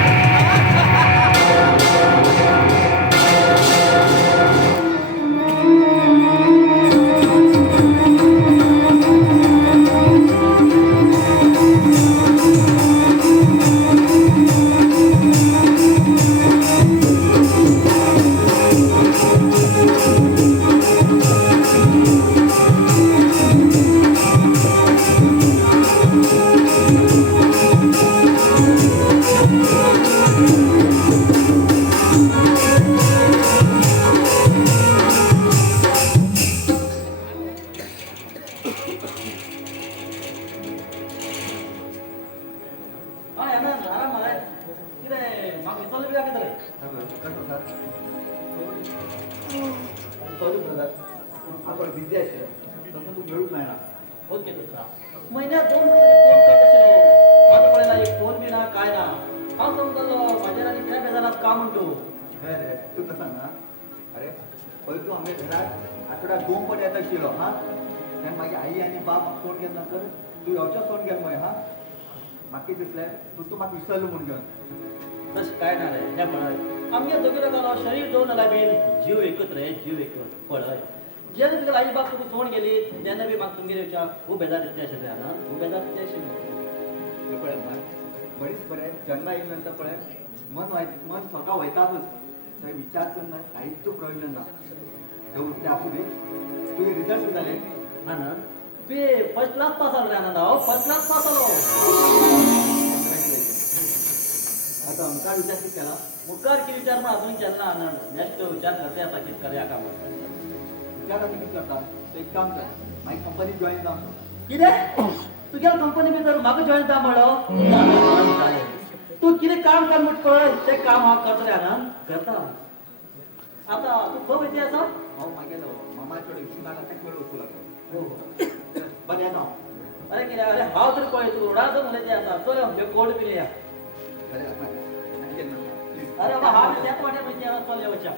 कितें म्हाका विसरलें बी कितें सॉरी ब्रदर आपण बिझी आशिल्लो तसो तूं मेळूंक मेळना ओके तुका म्हयन्याक 2 फोन करता आशिल्लो आतां पळयना एक फोन बी ना काय ना हांव समजलो म्हाजेर आनी त्या बेजारात काम म्हण तूं हय रे तूं तसो ना अरे पळय तूं आमच्या घरात आठवड्याक 2 फावटी येता आशिल्लो हा तेन्ना मागीर आई आनी बाप म्हाका सोड घेवन नंतर तूं येवचो सोड घेवन मय हा म्हाका दिसलें तूं म्हाका विसरलो म्हूण घेवन तशें काय ना रे हें पळय आमगे दोगूय जालो शरीर दोन जाला बीन जीव एकूच रे जीव एकूच पळय जेन्ना तुगे आई बाप तुका सोड गेली तेन्ना बी म्हाका तुमगेर येवच्या खूब बेजार दिसलें आशिल्लें हा खूब बेजार दिसलें आशिल्लो ते पळय मनीस बरें जन्मा येयले नंतर पळय मन स्वता वयताच थंय विचार करून कांयच प्रयोजन ना तें आसूं दी तुवें रिजल्ट जालें आनंद बे फर्स्ट क्लास पास जालो रे आनंद हांव फर्स्ट क्लास पास जालो आता अमकार विचार कितें केला मुखार कितें विचार म्हण अजून केन्ना आनंद नॅक्स्ट विचार करता येता कितें करया काम विचार आमी कितें करता एक काम कर मागीर कंपनी जॉईन जावं कितें तुगेल्या कंपनी भितर म्हाका जॉईन जा म्हणलो तूं कितें काम कर म्हूण पळय तें काम हांव करता रे आनंद करता आतां तूं खंय वयता आसा हांव मागेलो मामाचे कडेन शिकायला तेका वेळ वचूं लागलो बरें येता हांव अरे कितें अरे हांव तरी पळय तूं रोडार जर उलयता आसा चल म्हणजे कोड बी या बरें आनी केन्ना प्लीज अरे बाबा हांव त्याच वाटेन वयता चल येवच्या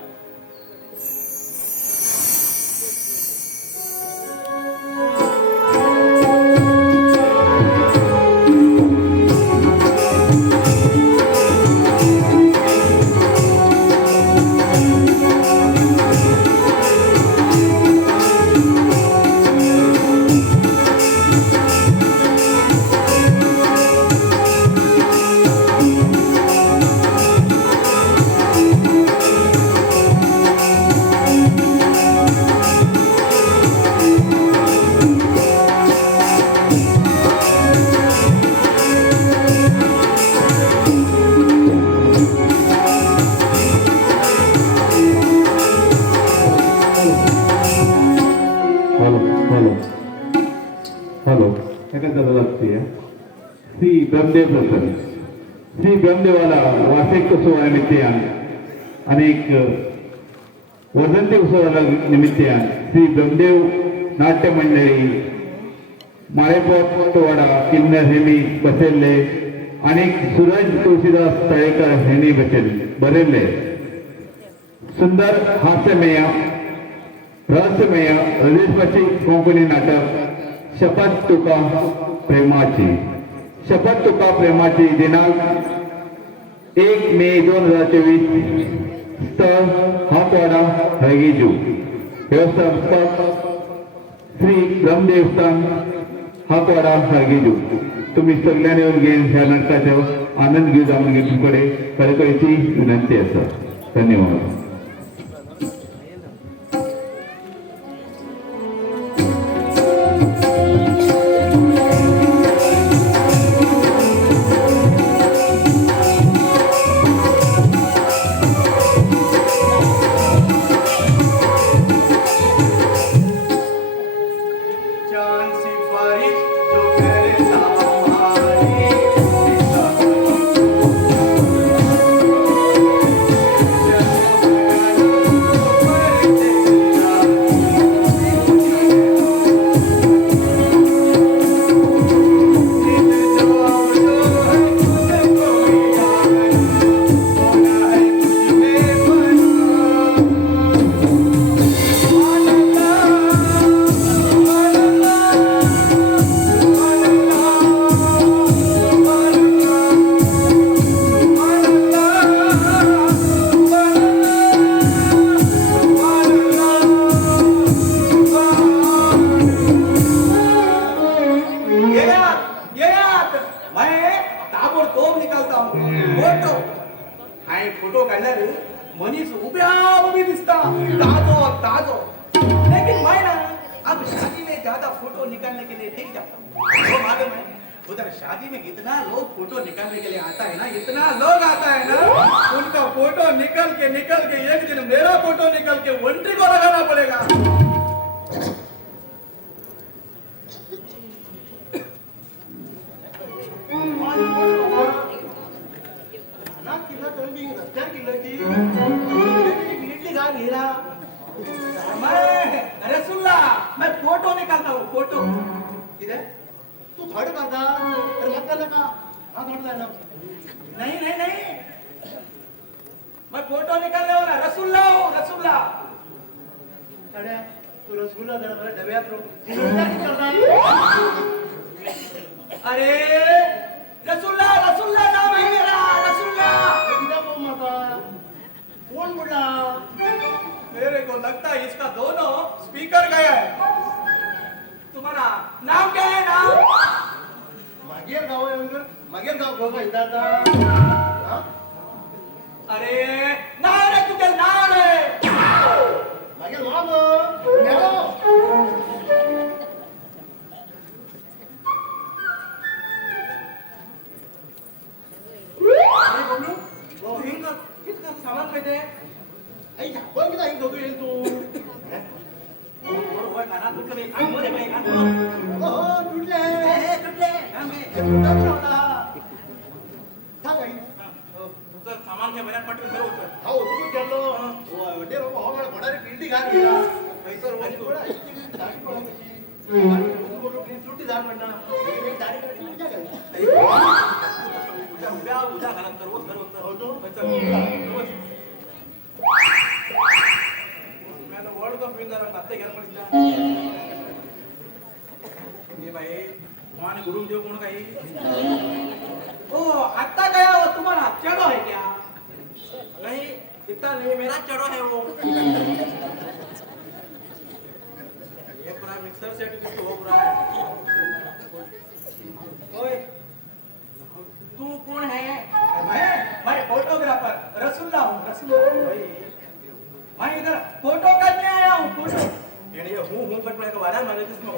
हॅलो एका दादा लागते श्री ब्रह्मदेव प्रसन्न श्री ब्रह्मदेवाला वार्षिक उत्सवानिमित्तान अनेक वर्धंती उत्सवाला निमित्तान श्री ब्रह्मदेव नाट्य मंडळी माळेपोट वाडा किन्नर हेमी बसयल्ले अनेक सूरज तुळशीदास तळेकर हेणी बरयल्ले सुंदर हास्यमय रहस्यमय हृदयस्पर्शी कोंकणी नाटक शपथ तुका प्रेमाची दिनांक 1 मे 2024 स्थळ हातवाडा हळगीजू व्यवस्थापक श्री ब्रह्मदेवस्थान हातवाडा हळगीजू तुम्ही सगळ्यांनी येऊन घेऊन ह्या नाटकाचो आनंद घेऊ जाऊन तुमकडे कळकळीची विनंती आसा धन्यवाद फोटो काढणार मनीस उभ्या उभी दिसता ताजो ताजो लेकिन मायना अब शादी में ज्यादा फोटो निकालने के लिए नहीं जाता वो मालूम है उधर शादी में इतना लोग फोटो निकालने के लिए आता है ना इतना लोग आता है ना उनका फोटो निकल के एक दिन मेरा फोटो निकल के वंट्री को लगाना पड़ेगा किल्ला तळबी रस्त्यार किल्ला की इडली घाल घेला रसगुल्ला मैं फोटो निकालता हूँ फोटो किधर तू थर्ड करता तर मत करना का हाँ थर्ड करना नहीं नहीं नहीं मैं फोटो निकालने वाला रसगुल्ला हूँ रसगुल्ला अरे तू रसगुल्ला जरा मेरे डब्यात रो अरे रसगुल्ला रसगुल्ला नाम है मेरा रसगुल्ला किधर बोल माता कौन बोला मेरे को लगता है इसका दोनों स्पीकर गया है तुम्हारा नाम क्या है नाम मागेर गाव आहे मागेर गाव गोबा इदाता अरे नाव रे तुझे नाव रे मागेर नाम मेलो अरे बबलू वो हिंग कितना सामान पे दे ऐ कोण किती हिंग दोघे येतो ओय खाना तुटले काय मोरे बाई खाना हो तुटले तुटले आम्ही तुटला होता सांग आई तुझं सामान घे बऱ्या पटकन घर होतं हो तू गेलो वडे रो हो मला बडारी पिंडी घाल गेला पैसा रो वस्तू दाढी पडली तू बोलू प्लीज सुट्टी जा म्हणना दाढी काढली पूजा कर उद्या उद्या घरात कर हो तो पैसा वर्ल्ड कप विन झाला आता घर मध्ये हे भाई मान गुरु देव कोण काही ओ आता गया हो तुम्हारा चढ़ो है क्या नहीं इतना नहीं मेरा चढ़ो है वो ये पूरा मिक्सर सेट किसको हो पूरा ओए तू कौन है मैं फोटोग्राफर रसुल्ला हूँ रसुल्ला मैं इधर फोटो करने आया हूँ फोटो ये हूँ कट में वादा मांगे जिसमें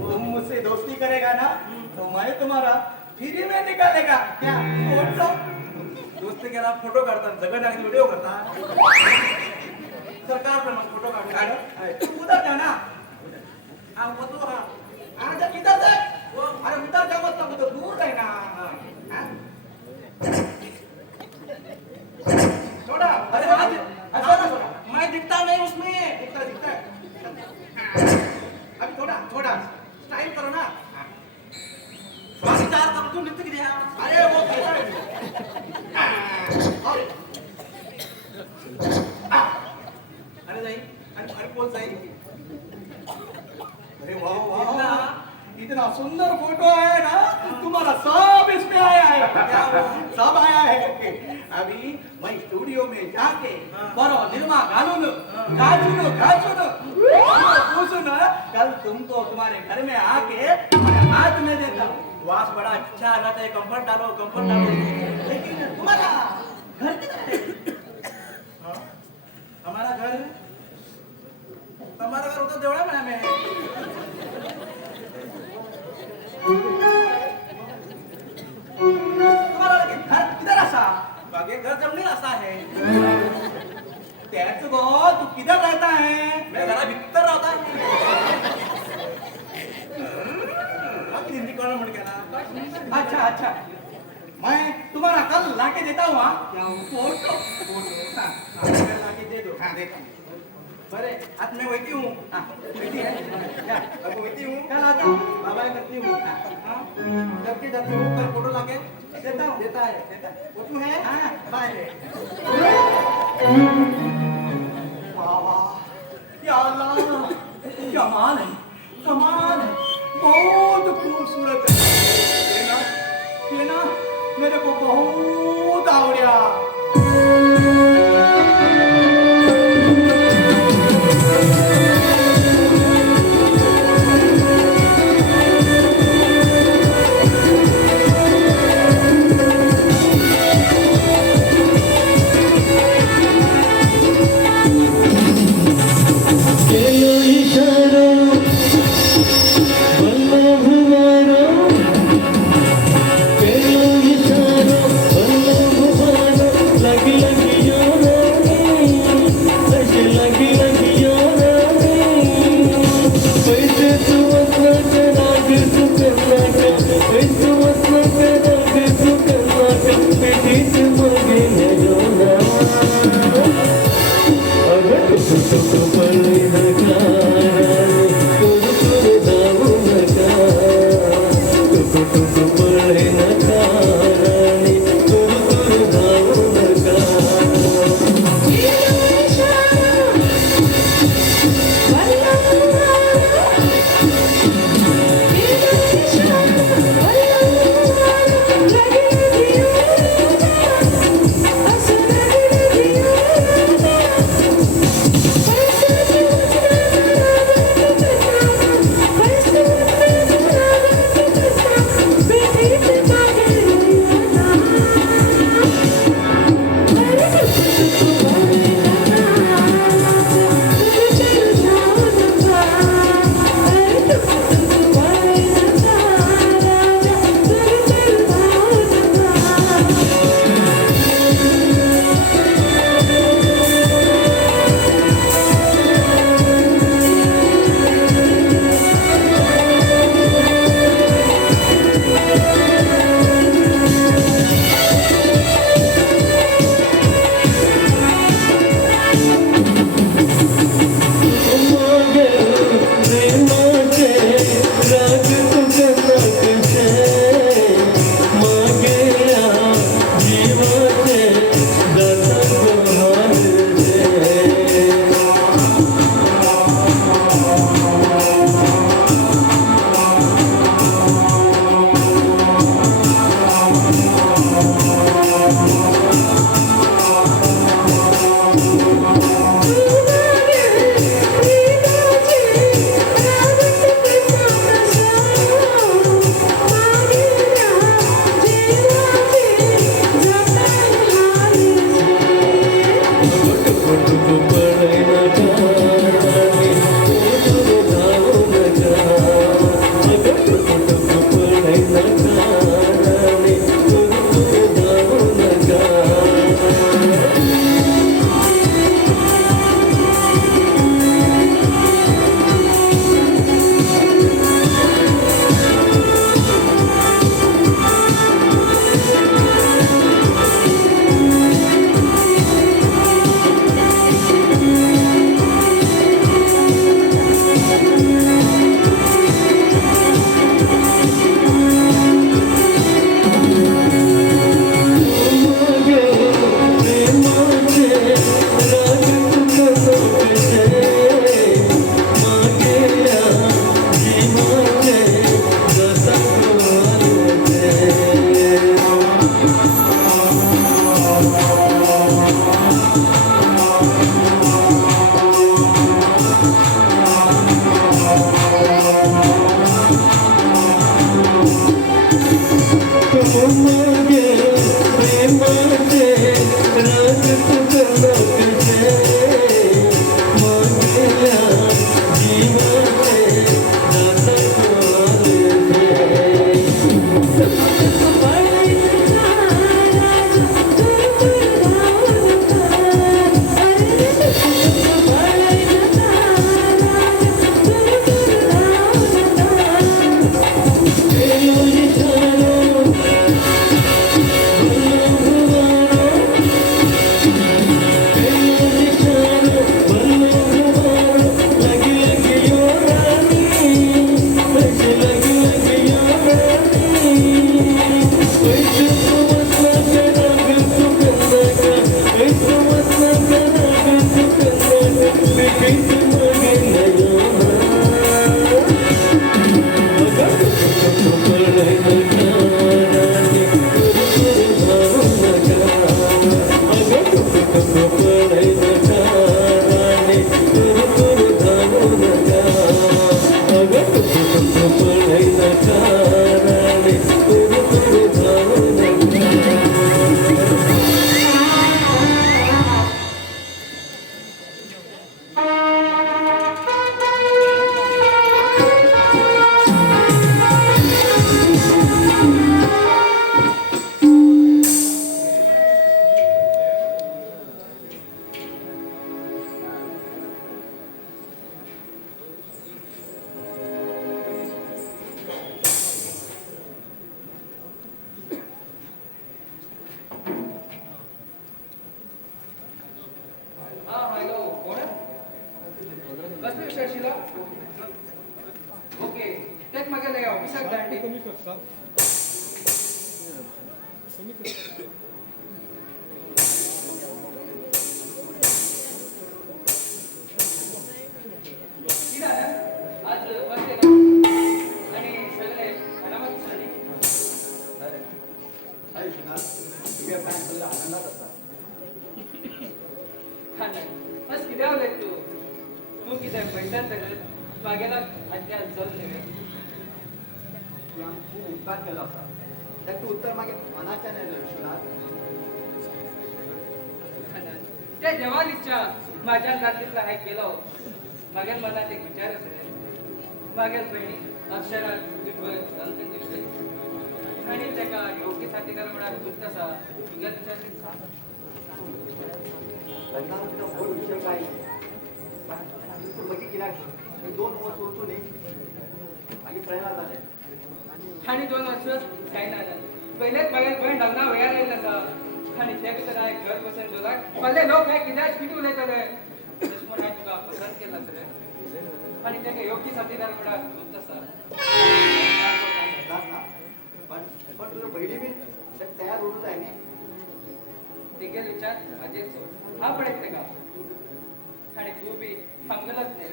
तुम मुझसे दोस्ती करेगा ना तो मैं तुम्हारा फ्री में निकालेगा क्या फोटो दोस्ती केला फोटो काढता जगह जागी व्हिडिओ करता सरकार पण फोटो काढ तू उधर जा ना हाँ वो तो हाँ अरे इधर से वो अरे उधर जा मत तो दूर है ना छोड़ा अरे अच्छा मैं दिखता नहीं उसमें दिखता दिखता अभी थोड़ा थोड़ा स्टाइल करो ना बाकी चार करो तू नृत्य की दिया अरे वो कैसा अरे नहीं अरे पोज जाए अरे वाह वाह इतना सुंदर फोटो है ना तुम्हारा सब इसमें आया है सब आया है अभी मैं स्टूडियो में जाके बरो निर्मा घालून पूछून कल तुमको तुम्हारे घर में आके तुम्हारे हाथ में देता हूँ वास बड़ा अच्छा आना था कंफर्ट डालो लेकिन तुम्हारा घर किधर है हमारा घर तुम्हारा घर होता देवड़ा में हमें तुम्हारा घर किधर असा बागे घर जमनीर असा है त्याच गो तू किधर रहता है मैं घरा भीतर रहता है हिंदी कौन मुड़ गया अच्छा अच्छा मैं तुम्हारा कल लाके देता हूँ फोटो लाके दे दो हाँ देता हूँ बरे आज मैं वैती हूँ वैती हूँ कल आता हूँ बाबा करती हूँ करके जाती हूँ कल फोटो लाके देता हूँ देता है वो तू है हाँ बाय या अल्लाह कमाल है बहुत खूबसूरत है ये ना मेरे को बहुत आवड़िया हा हॅलो कोण कसले विषय आशिल्लो ओके तेच म्हागे ऑफिसाक धाडली आज बसले आणि सगळे आरामात दिसले तुम्ही काय सगळं आनंदात असता बस किती आवडले तू किती पैशात सगळं मागेला आजच्या चल नव्हे तू खूप उपकार केला होता त्यात तू उत्तर मागे मनाच्या नाही विश्वनाथ त्या देवालीच्या माझ्या जातीतला हाय केलो मागेल मनात एक विचार असेल मागेल बहिणी अक्षरात विपत अंत दिवशी आणि त्याका योग्य साथीदार म्हणा दुःख असा तुझ्या विचार लग्नानंतर बोल विषय काय बघी गिराक 2 वर्ष होतो नाही मागे प्रेरणा झाले आणि 2 वर्ष काही नाही झालं पहिलेच मागेल बहीण लग्ना वेळा राहील असा आणि ते तर काय घर बसून जोला पहिले लोक काय किती किती उलयतले दुश्मन आहे तुका पसंत केला सगळं आणि त्याका योग्य साथीदार म्हणा दुःख असा पण तुझं बहिणी मी तयार होत आहे ना तिघे विचार अजय सोड हा पडेल ते का आणि तू बी हंगलच नाही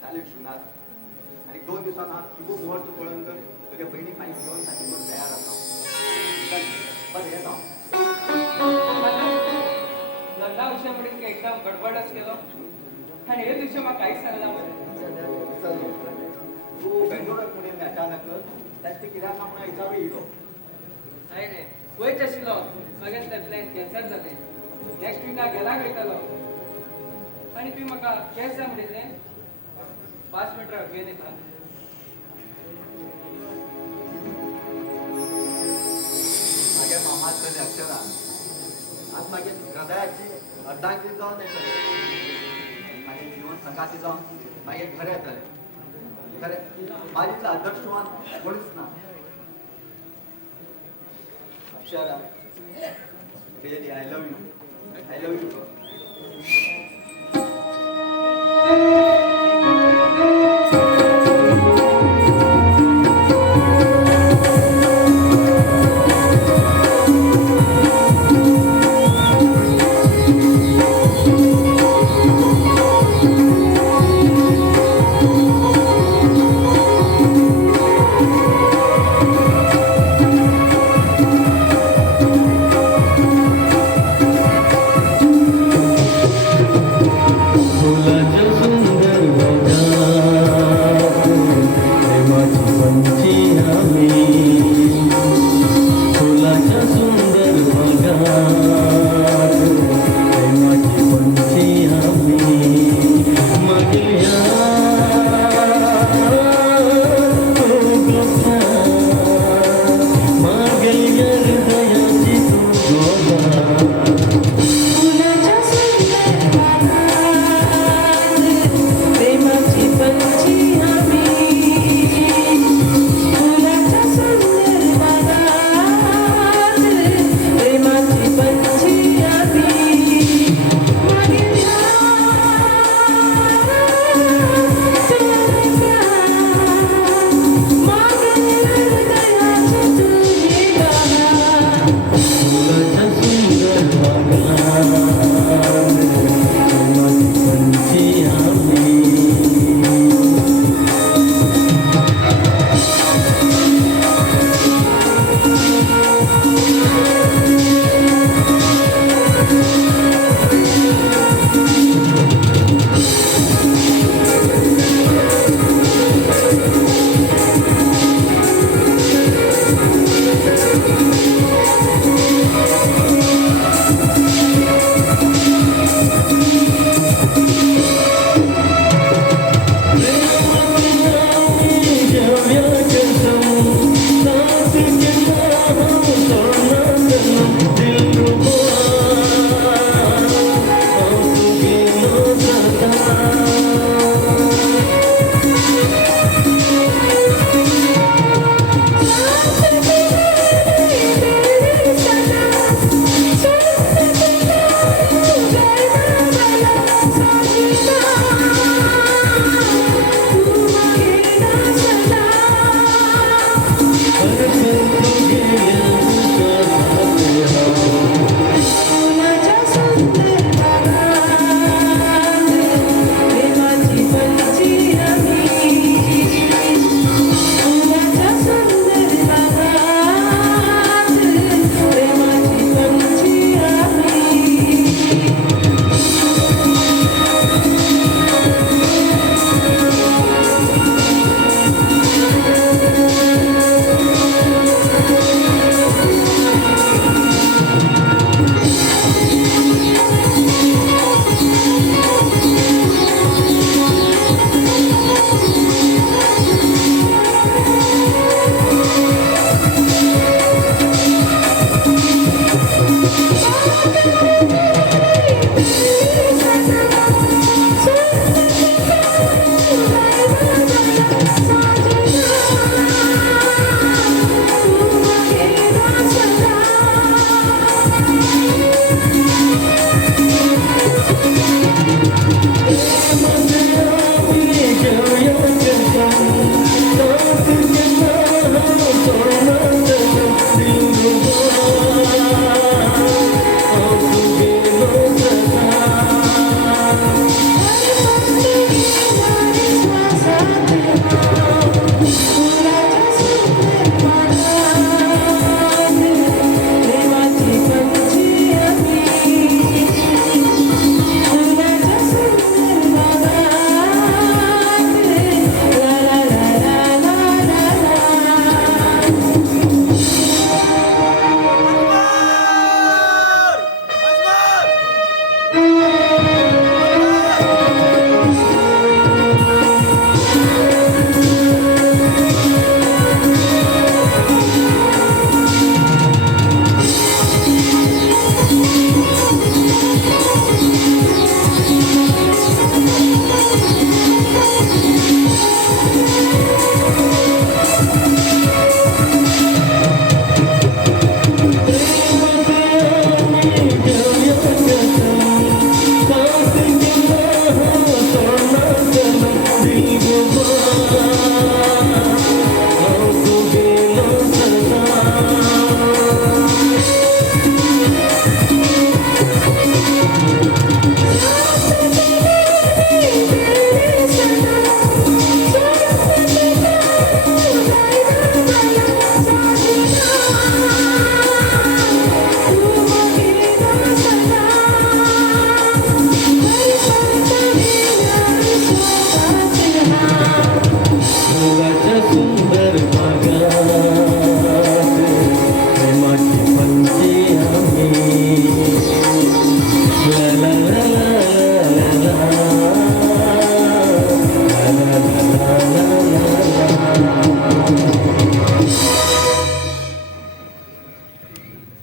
चालेल विश्वनाथ आणि 2 दिवसात हा शुभ मुहूर्त पळून कर तुझ्या बहिणी काही घेऊन साठी पण तयार असावं पण येत आहो लग्नाविषयी म्हणून एकदम गडबडच केलो आणि हे दिवशी मला काहीच सांगला तू बेंगलोरात पुणे अचानक त्यात ते किराणा म्हणून हिसाबी येलो नाही रे वयच आशिल्लो मागीर ते प्लॅन कॅन्सल जाले नेक्स्ट वीका गेला वयतलो आणि तुम्ही म्हाका केस जाय म्हणिल्ले 5 मिनटां बेन येता माझ्या मामाकडे अक्षरा आज माझ्या हृदयाची अर्धांगी जाऊन येतले माझे जीवन संघाची जाऊन माझे खरे येतले खरे माझीतला आदर्शवान कोणीच ना Akshara really I love you फुलाच्या सुंदर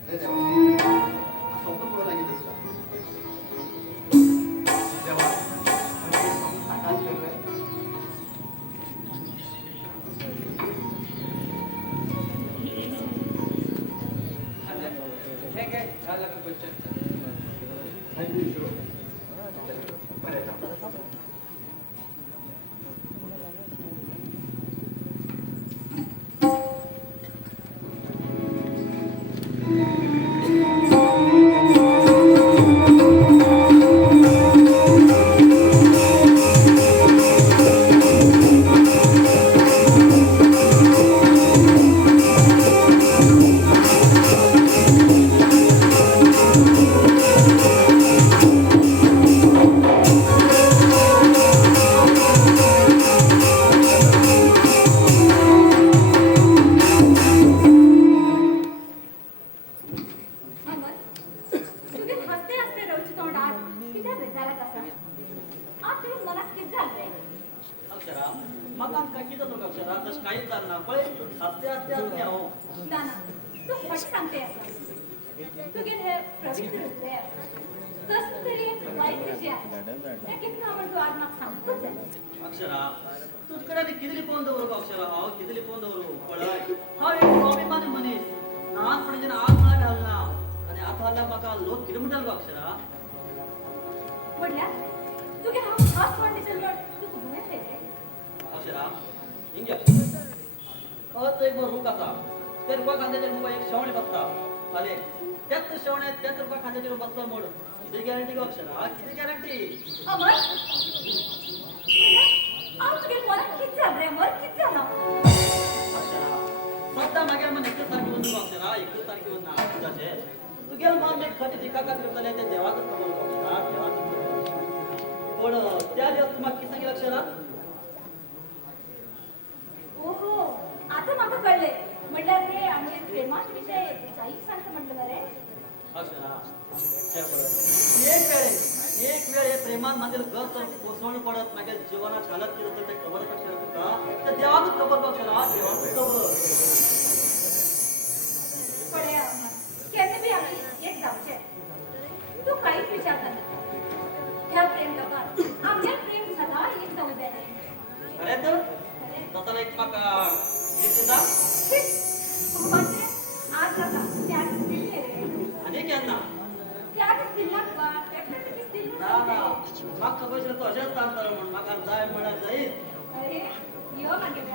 अरे देवा, असं होतं पुढं लागेलच का? देवा, आम्ही सांगून साकार करतोय. ठीक आहे झालं का क्वेश्चन थँक्यू ईश्वर. बरं जाऊ. अमर, तुझे हसते हसते रवची तोंड आज किती बेजारा कसा आज तुला मनात किती झालंय अक्षरा म्हाका कशी जातो अक्षरा तस काहीच जालना पळय हसते हसते हसते हो दाना तू खट सांगते असं तुगे हे प्रवित्र हृदय कसं तरी एक वाईट विषय आहे त्या किती आपण तू आज म्हाका सांगतोच आहे अक्षरा तुझकडे आनी कितली पोवन दवरू अक्षरा हांव कितली पोवन दवरू पळय हांव एक स्वाभिमानी मनीस ल्हानपणीच्यान आज म्हळ्यार घालना आनी आतां जाल्यार म्हाका लोक कितें म्हणटालो गो अक्षरा म्हटल्यार तुगे हांव खास वाट दिसलो तू घुमय खायचे अक्षरा हिंगे अक्षरा तो एक रूख आसा त्या रुखा खांद्याचेर मुगो एक शेवणे बसता फाले त्याच शेवण्यात त्याच रुखा खांद्याचेर बसता म्हण कितें गॅरंटी गो अक्षरा कितें गॅरंटी अमर आज तुगे मनात किती झालं रे अमर किती झालं अक्षरा सद्दां म्हागेर मन एकच सारकी वचून गो अक्षरा एकच सारकी वचना तुझ्याचेर तुगेल मन एक खंय दिकाकात करतले ते देवाकच खबर गो अक्षरा देवाकच खबर पण त्या दिवस तूं म्हाका कितें सांगितलें अक्षरा ओहो आता म्हाका कळले म्हटल्यार रे आमचे प्रेमाचे विषय जाईक सांगता म्हटलं रे अक्षरा एक वेळ हे प्रेमान मागीर घर तर कोसळून पडत मागीर जिवनात हालत कितें जाता तें खबर अक्षरा तुका त्या देवाकूच खबर गो अक्षरा देवाकूच खबर पळय अमर केन्ना बी आमी एक जावचे तू काहीच विचार करना ह्या प्रेम लोकांत आमचे प्रेम सदा एक जाऊ दे अरे तर तसं एक म्हाका दिसता भगवान रे आज जाता त्याच दिले रे आनी केन्ना त्याच दिला बा एकटा किती ना ना म्हाका खबर आशिल्लें तो अशेंच सांगतलो म्हण म्हाका जाय म्हळ्यार जायत अरे यो मागे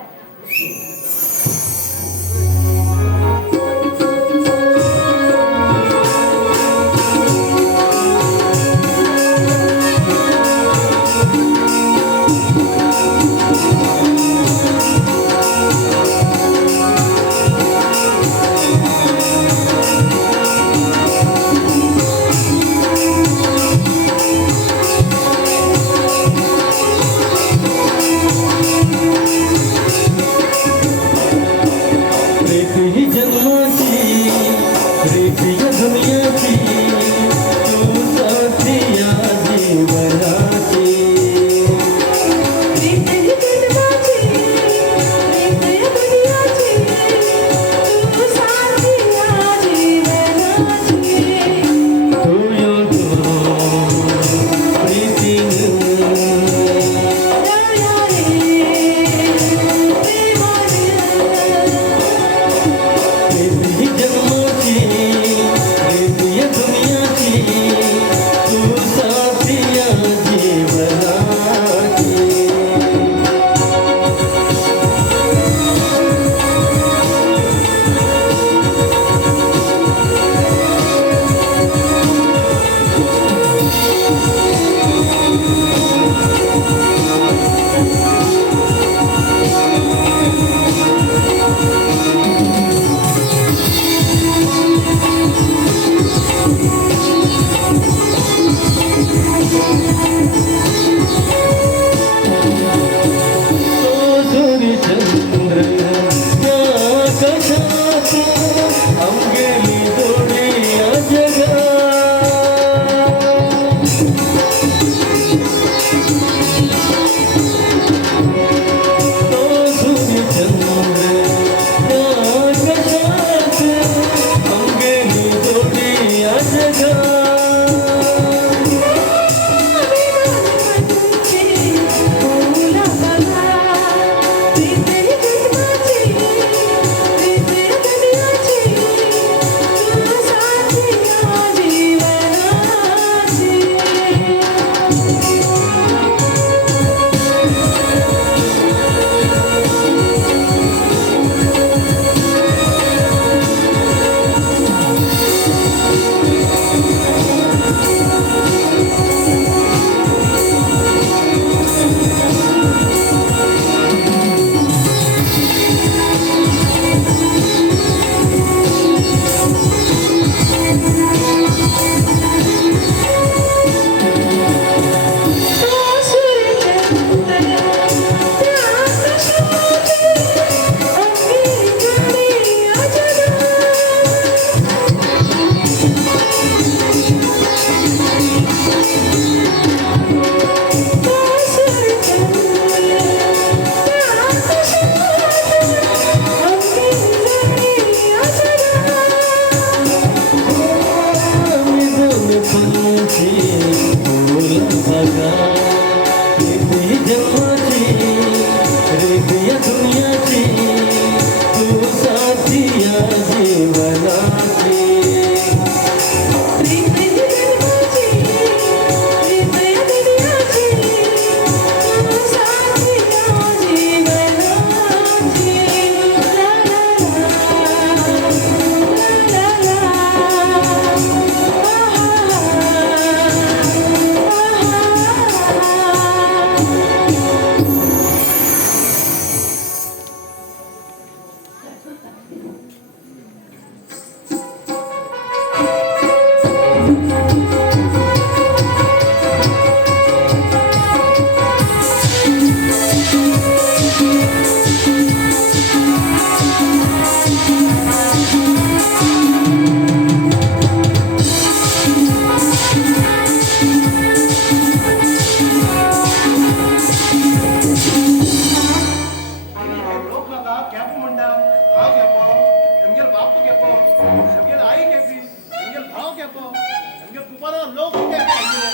लोक किती आयले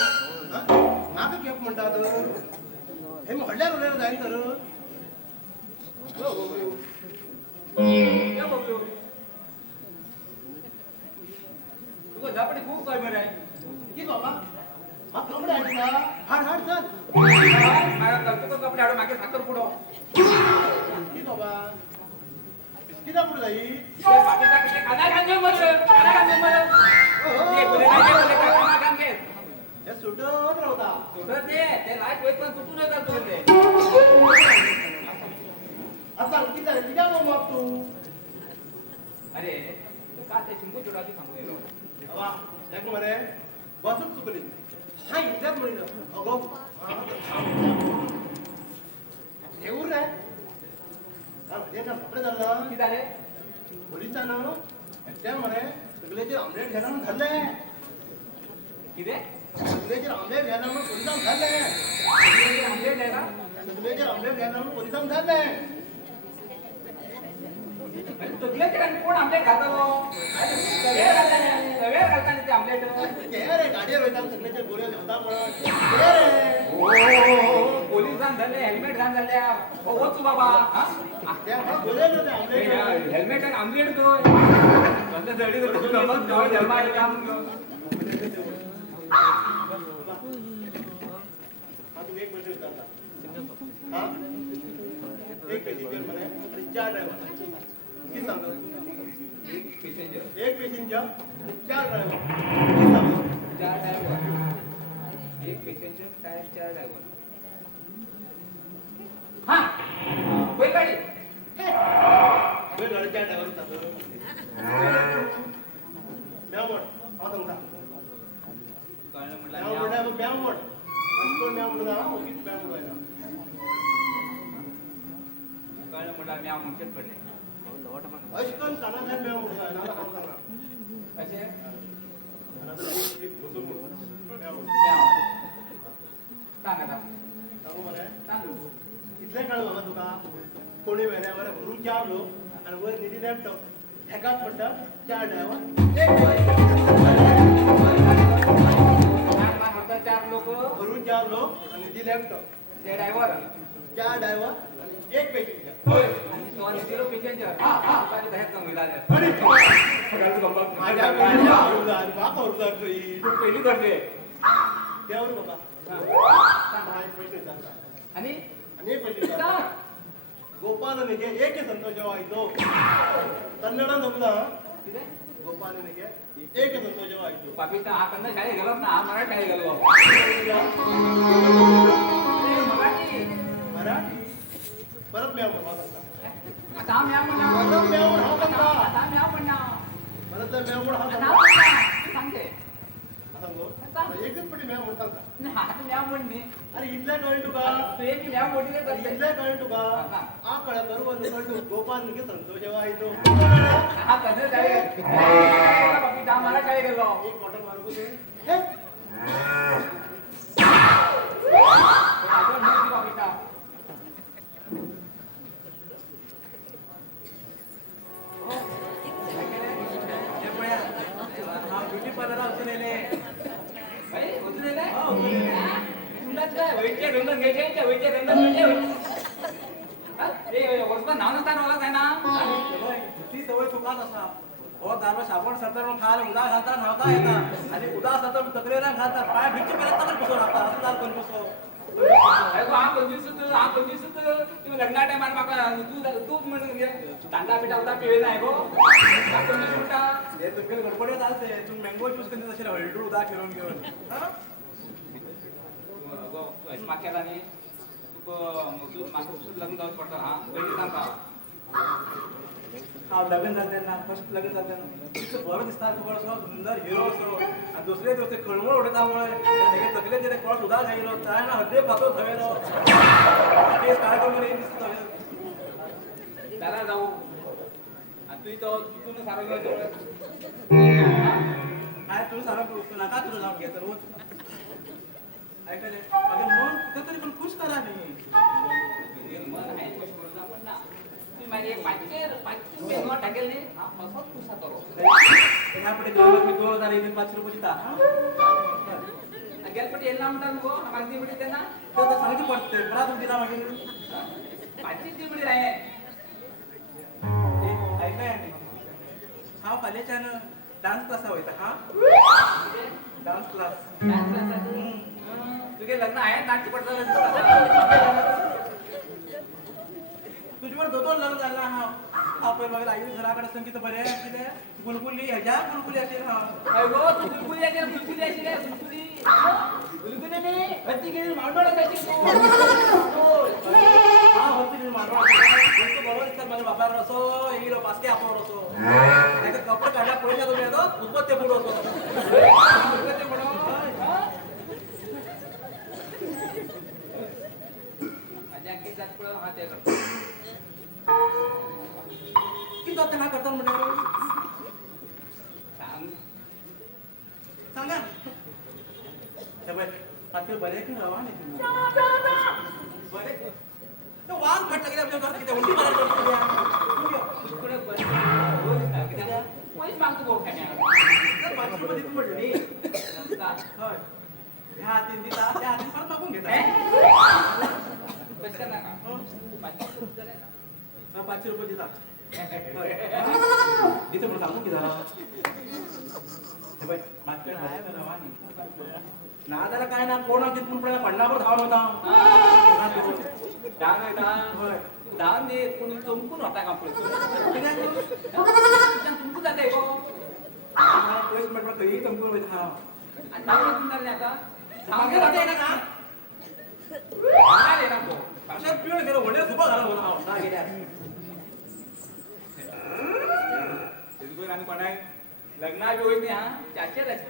म्हाका केप म्हणटात हे व्हडल्यार उलयला जायना तर तुका झापडी खूप काय बरं आहे की बाबा हा कपडे हाड का हाड हाड चल माझ्या तुका कपडे हाडून मागे साखर पुडो की बाबा किती पुढे जाई बाकीचा कसे खाना खांगे मरलं खाना खांगे मरलं ते बोले नाही ते बोले खाना खांगे हे सुटत रावता सोडत ते लाईट वेट पण तुटून येतात तुला ते असा किती झालं किती मग तू अरे तू का ते शिंकू जोडाची सांगू गेलो बाबा देख मरे बसच चुकली हा इज्जत म्हणलं अगो येऊर रे हे ना कपडे झालं किती झाले पोलिसांना ते म्हणे सगळ्याचे ऑमलेट घ्यायला म्हणून धरले किती सगळ्याचे ऑमलेट घ्यायला म्हणून पोलिसांना धरले आमलेट आहे का सगळ्याचे ऑमलेट घ्यायला म्हणून पोलिसांना धरले तुझ्याचे कारण कोण आमलेट घालतो सगळे घालताना ते आमलेट ते रे गाडीवर वयता सगळ्याचे गोरे धंदा पडत ते रे पोलीस घाण झाले हेल्मेट घाण झाल्या होच बाबा ते बोले ना ते ऑमलेट हेल्मेट आणि आमलेट तो जडी जन्मा काम हा तू एक मिनिट विचारता हा एक पेसेंजर म्हणे आणि 4 ड्रायव्हर किती सांग एक पेसेंजर आणि 4 ड्रायव्हर किती सांग 4 ड्रायव्हर एक पेसेंजर 4 ड्रायव्हर हा होय गाडी वे गाडीच्या ड्रायव्हर सांग ब्यावड हा सांगता कळलं म्हटलं ब्यावड आहे ब्यावड कोण ब्यावड आहे किती ब्यावड आहे कळलं म्हटलं मी आमचेच पडले अशकन कानाधार ब्यावड आहे ना सांगता कसे ब्यावड सांगा सांगू मरे सांग इतले काळ बाबा तुका कोणी वेळेवर भरून 4 लोक आणि वर निधी लॅपटॉप एकाच पडटा 4 ड्रायव्हर एक फक्त 4 लोक भरून 4 लोक आणि निधी लॅपटॉप ते ड्रायव्हर 4 ड्रायव्हर आणि एक पेसेंजर आणि तो झिरो पेसेंजर हा बाकी बाहेर कमी लागले माझ्या पेक्षा हरुदार बाप हरुदार तुई तू पहिली करते देवर बाबा एक पैसे सांगा आणि आणि एक पैसे सांगा ಗೋಪಾಲನಿಗೆ ಏಕೆ ಸಂತೋಷವಾಯಿತು ಕನ್ನಡ ನಮ್ದ किती ಗೋಪಾಲನಿಗೆ ಏಕೆ ಸಂತೋಷವಾಯಿತು पापीचा हा कंद शाळेत गेलात ना हा मराठी शाळेत गेलो मराठी मराठी परत मी आपण आता म्या म्हणा परत मी आपण हा सांगता आता म्या म्हणा परत मी आपण हा नाव सांगता सांगते सांगो एकच पटी मी आपण सांगता आता म्या म्हणणे अरे इतले कळेल तुका तू एक म्या मोठी काय करते इतले कळेल तुका ಆ ಕಳ ಬರುವಂದು ಗೋಪಾಲನಿಗೆ ಸಂತೋಷವಾಯಿತು हा कसं शाळेत पापीचा मला शाळेत गेलो एक बॉटल मारको दे पापीचा ब्युटी पार्लर अजून येणे होतं तुलाच काय वैद्य रंगण घ्यायचे वैद्य रंगण घ्यायचे वर्षभर नाव नसता रोलाच आहे ना ती सवय चुकाच असा हो दारू साबण सरतर खायला उदा घालता नव्हता येता आणि उदा सरतर तक्रेरा घालतात पाय भिंती पेरत तर पुसो लागता असं दारू कोण पुसो हा पंचवीस तुम्ही लग्ना टायमार म्हाका तू म्हणून तांदा पिठा होता पिवे नाही गो हे तुमचे गडबडे चालते तुम्ही मँगो ज्यूस कधी तसे हळडू उदा फिरून घेऊन मागच्या आणि तू माझं लग्न जाऊच पडतं हा पहिले सांगता हा लग्न जाते ना फर्स्ट लग्न जाते ना तिथं बरं दिसतात तुम्हाला असं सुंदर हिरो असो आणि दुसरे दिवस ते कळमळ उडतामुळे त्याने तकले ते क्रॉस उदा घायलो काय ना हद्दे फातो थवेलो ते कार्यक्रम मध्ये दिसत त्याला जाऊ आणि तू तो चुकून सारं काय तुम्ही सारा नका तुला जाऊन घ्या तर रोज ऐकले अगं मन कुठेतरी पण खुश करा नाही मन आहे खुश करून आपण ना तुम्ही माझी एक 500 नोट टाकेल नाही हा फसवत खुश करो ह्यापुढे 2000 500 रुपये देता गेलपट येईल ना म्हणतात गो मागणी बिडी त्यांना तो तर सांगते पडते बरा तुमची ना मागे पाचशे ती बिडी राहे ऐकाय हा कॉलेजच्यान डान्स क्लास वयता हा डान्स क्लास तुझे लग्न आहे नाट्य पडतात तुझ्यावर दोन लग्न झाला हा हा पहिले बघा आई घराकडे संगीत बरे असले बुलबुली ह्याच्या बुलबुली असेल हा अगो बुलबुली आहे बुलबुली अशी रे बुलबुली बुलबुली ने हत्ती गेली मांडोळा त्याची हा होती मारवा तो बरोबर तर माझ्या बापावर असो हिरो पास्के आपण असो नाही तर कपडे काढला पैसा तुम्ही येतो उभं ते पुढं असो ते म्हणो माझ्या अंकित जात पुढं हा ते करतो किती आता ना करतात म्हणजे सांग सांगा हे बाय पाटील बरे की रवा नाही बरे तो वाघ फटला गेला आपल्या घरात किती उंडी मारायला पुढे बस पैसे मागतो भाऊ खाण्या पाचशे मध्ये तू पडली होय ह्या हातीन दिला त्या हातीन परत मागून घेता पैसे करणार का 500 रुपये देता इथे पण सांगू की झाला हे बाय मागच्या रवा नाही ना त्याला काय ना कोण तिथून पडण्यावर धावून होता दान दान दे कोणी चमकून होता का पुढे चमकून जाते गो पैसे म्हटलं कधी चमकून होईल हा आणि दान येणार नाही आता मागे राहते ना का सांगा ना गो अशा पिऊन गेलो वडे सुपा झाला होता हा गेल्या आणि कोणाय लग्ना बी होईल हा चारशे लग्न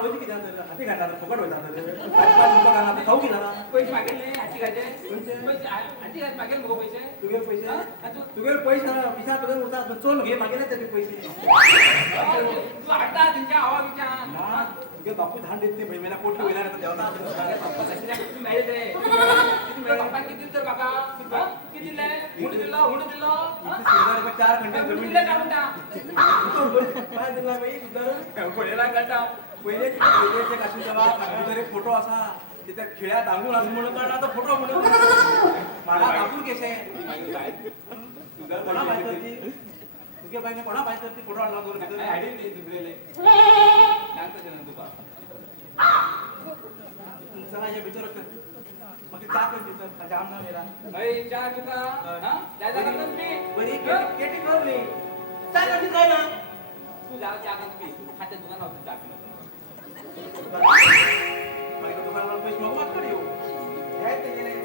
होती की हाती घालणार फुकट होता 5-5 रुपये घालणार खाऊ की झाला पैसे मागेल नाही हाती घालते पैसे हाती घाल मागेल मग पैसे तुझे पैसे पिसा बघून होता चोल घे मागे ना त्याचे पैसे तू आता त्यांच्या आवाजीच्या तुझे बापू धान देत नाही मला कोटी वेळा देवता किती तर बाबा किती दिले हुंड दिला 4 घंटे दिले का म्हणता काय दिला बाई कोणाला घंटा पहिले काशीचा एक फोटो असा तिथे खिळ्या टांगून असं म्हणून काढला तर फोटो म्हणून मला टाकून केसे कोणा पाहिजे होती तुझ्या बाईने कोणा पाहिजे होती फोटो आणला दोन चला या विचार मग चहा पण तिथं जाम ना मेला चहा तुका बरी केटी करली चहा कधी काय ना तू जा चहा पी खात्या दुकानावर चहा पी माझ्या दुकानावर पैसे मागू मागकडे येऊ घ्यायचं ते नाही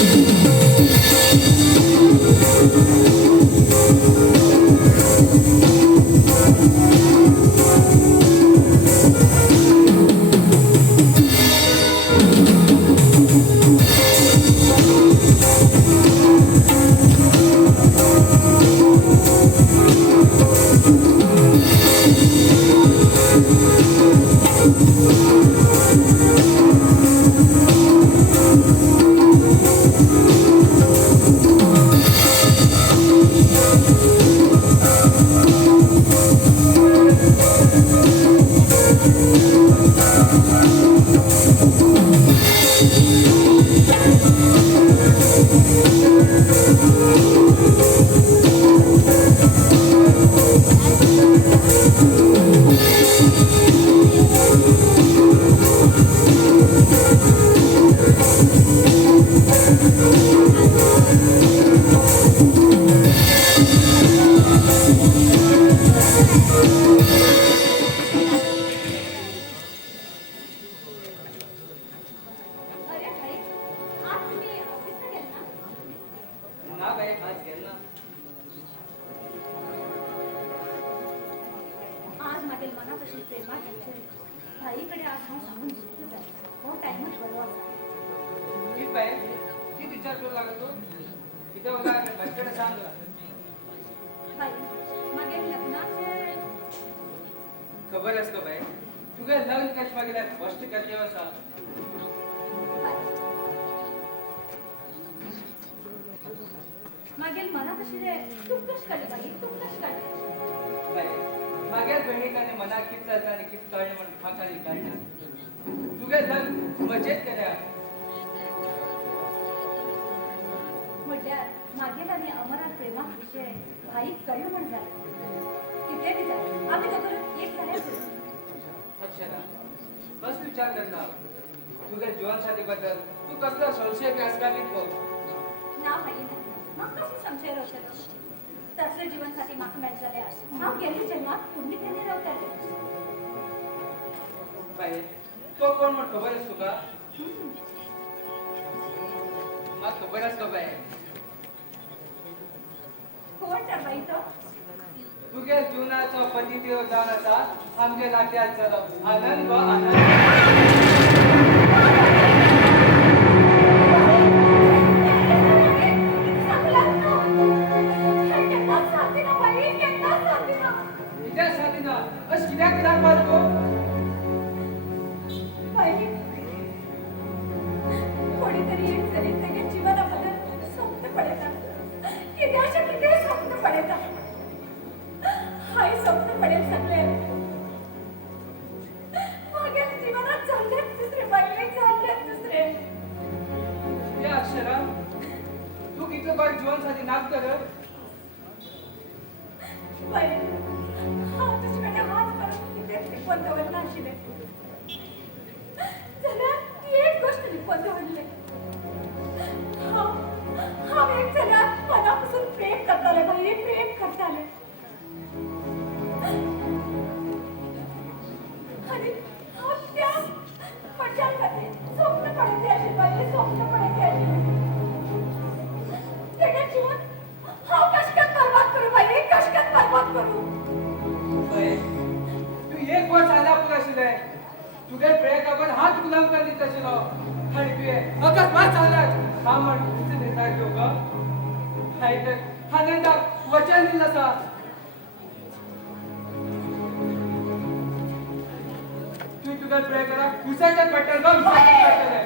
Thank you. मनात अशी प्रेमात इच्छा भाईकडे आज हांव सांगून झोपलो जाय हो टायमच बरो आसा कित बाय कित विचार करू लागतो किती बघा बसकडे सांग भाई मागे लग्नाचे खबर असतो बाय तुगे लग्न कश मागेला फर्स्ट करते असा मागेल मनात अशी रे तू कश काढले बाई तू कश काढले बाय मागेल बहिणीकाने मना कित चालता आणि कित कळणे म्हणून फाकाली काढणार तुगे लग्न मजेत करा म्हटल्यार मागेल आणि अमरात प्रेमात विषय भाई कळ्यो म्हण जाले कितें बी जाय आमी दोघं एक जाल्यार अक्षरा बस विचार करना तुझ्या जीवनसाथीबद्दल तू कसला संशय बी असकालीत बघ ना भाई ना म्हाका कशी संशय रावतलो तसले जीवनसाथी म्हाका मेळ जाल्यार हांव गेल्ल्या जन्मात पुण्यतेने रावताले बाई तो कोण म्हण खबर असतो का मला खबर असतो बाई कोण तर बाई तो तुझ्या जीवनाचा पतिदेव जाण असा आमचे नात्यात चलो आनंद व आनंद कित्याक साथीना अश कित्याक कित्याक मारतो कोणीतरी एक जरी त्याच्या जीवनाबद्दल स्वप्न पडता कित्याचे किती स्वप्न पडता हाय स्वप्न पडेल सगळे मागील जीवनात चाललेच दुसरे पहिले चाललेच दुसरे या अक्षरा तू किती बार जीवनसाथी नाक कर पहिले हा तुझ्याकडे हात करून किती लिपवून दवरला आशिले जाल्यार ती एक गोष्ट लिपवून दवरले हांव एक जाल्यार मनापासून प्रेम करताले भाई प्रेम करताले आणि हांव त्या मनशां खातीर स्वप्न पळयते आशिल्ले भाई स्वप्न पळयते आशिल्ले तेगे जीवन हांव कशें बरबाद करूं भाई कशें बरबाद करूं तू एक वर्ष आला पुरा आशिल्ले तुगे प्रेयकावर हात गुलाम कर दीत आशिल्लो आनी तुवें अकस्मात चालत हा म्हण तुमचे निर्णय घेवं ग हाय तर आनंदाक वचन दिलं आसा तू तुगे प्रेयकाराक खुशाच्यात पडटले ग पडटले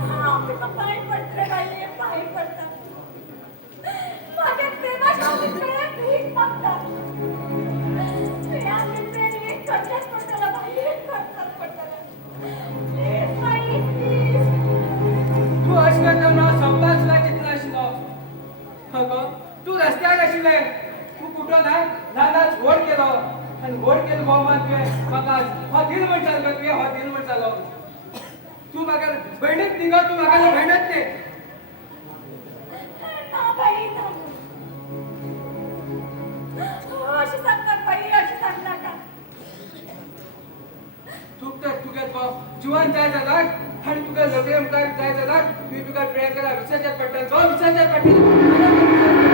हांव तुका पांय पडटलें भाई पांय पडटा म्हागे प्रेमाच्या प्रेम भीक मागता प्रेमाचे प्रेम एक करचेच पडटलें भाई एक करचेच पडटलें प्लीज भाई प्लीज तू अशें करतना संपाक सुद्दां चिंतला आशिल्लो अगो तू रस्त्यार आशिल्ले तू कुठं ना ल्हानाच व्हड केलो आनी व्हड केलो भोवमान तुवें म्हाका हो दिल म्हणटालो तुवें हो दिल म्हणटालो तू म्हाका भयणीक न्ही गो तू म्हाका भयणच न्ही ना भाई ना अशें सांगनाका भाई अशें सांगनाका तर तुगे जीवन जाय जाल्यार आनी तुका लग्न मुखार जाय जाल्यार तुवें तुका प्रेम करा विसर्जन पडटलें गो विसर्जन पडटलें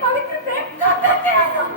पवित्र प्रेम करते असं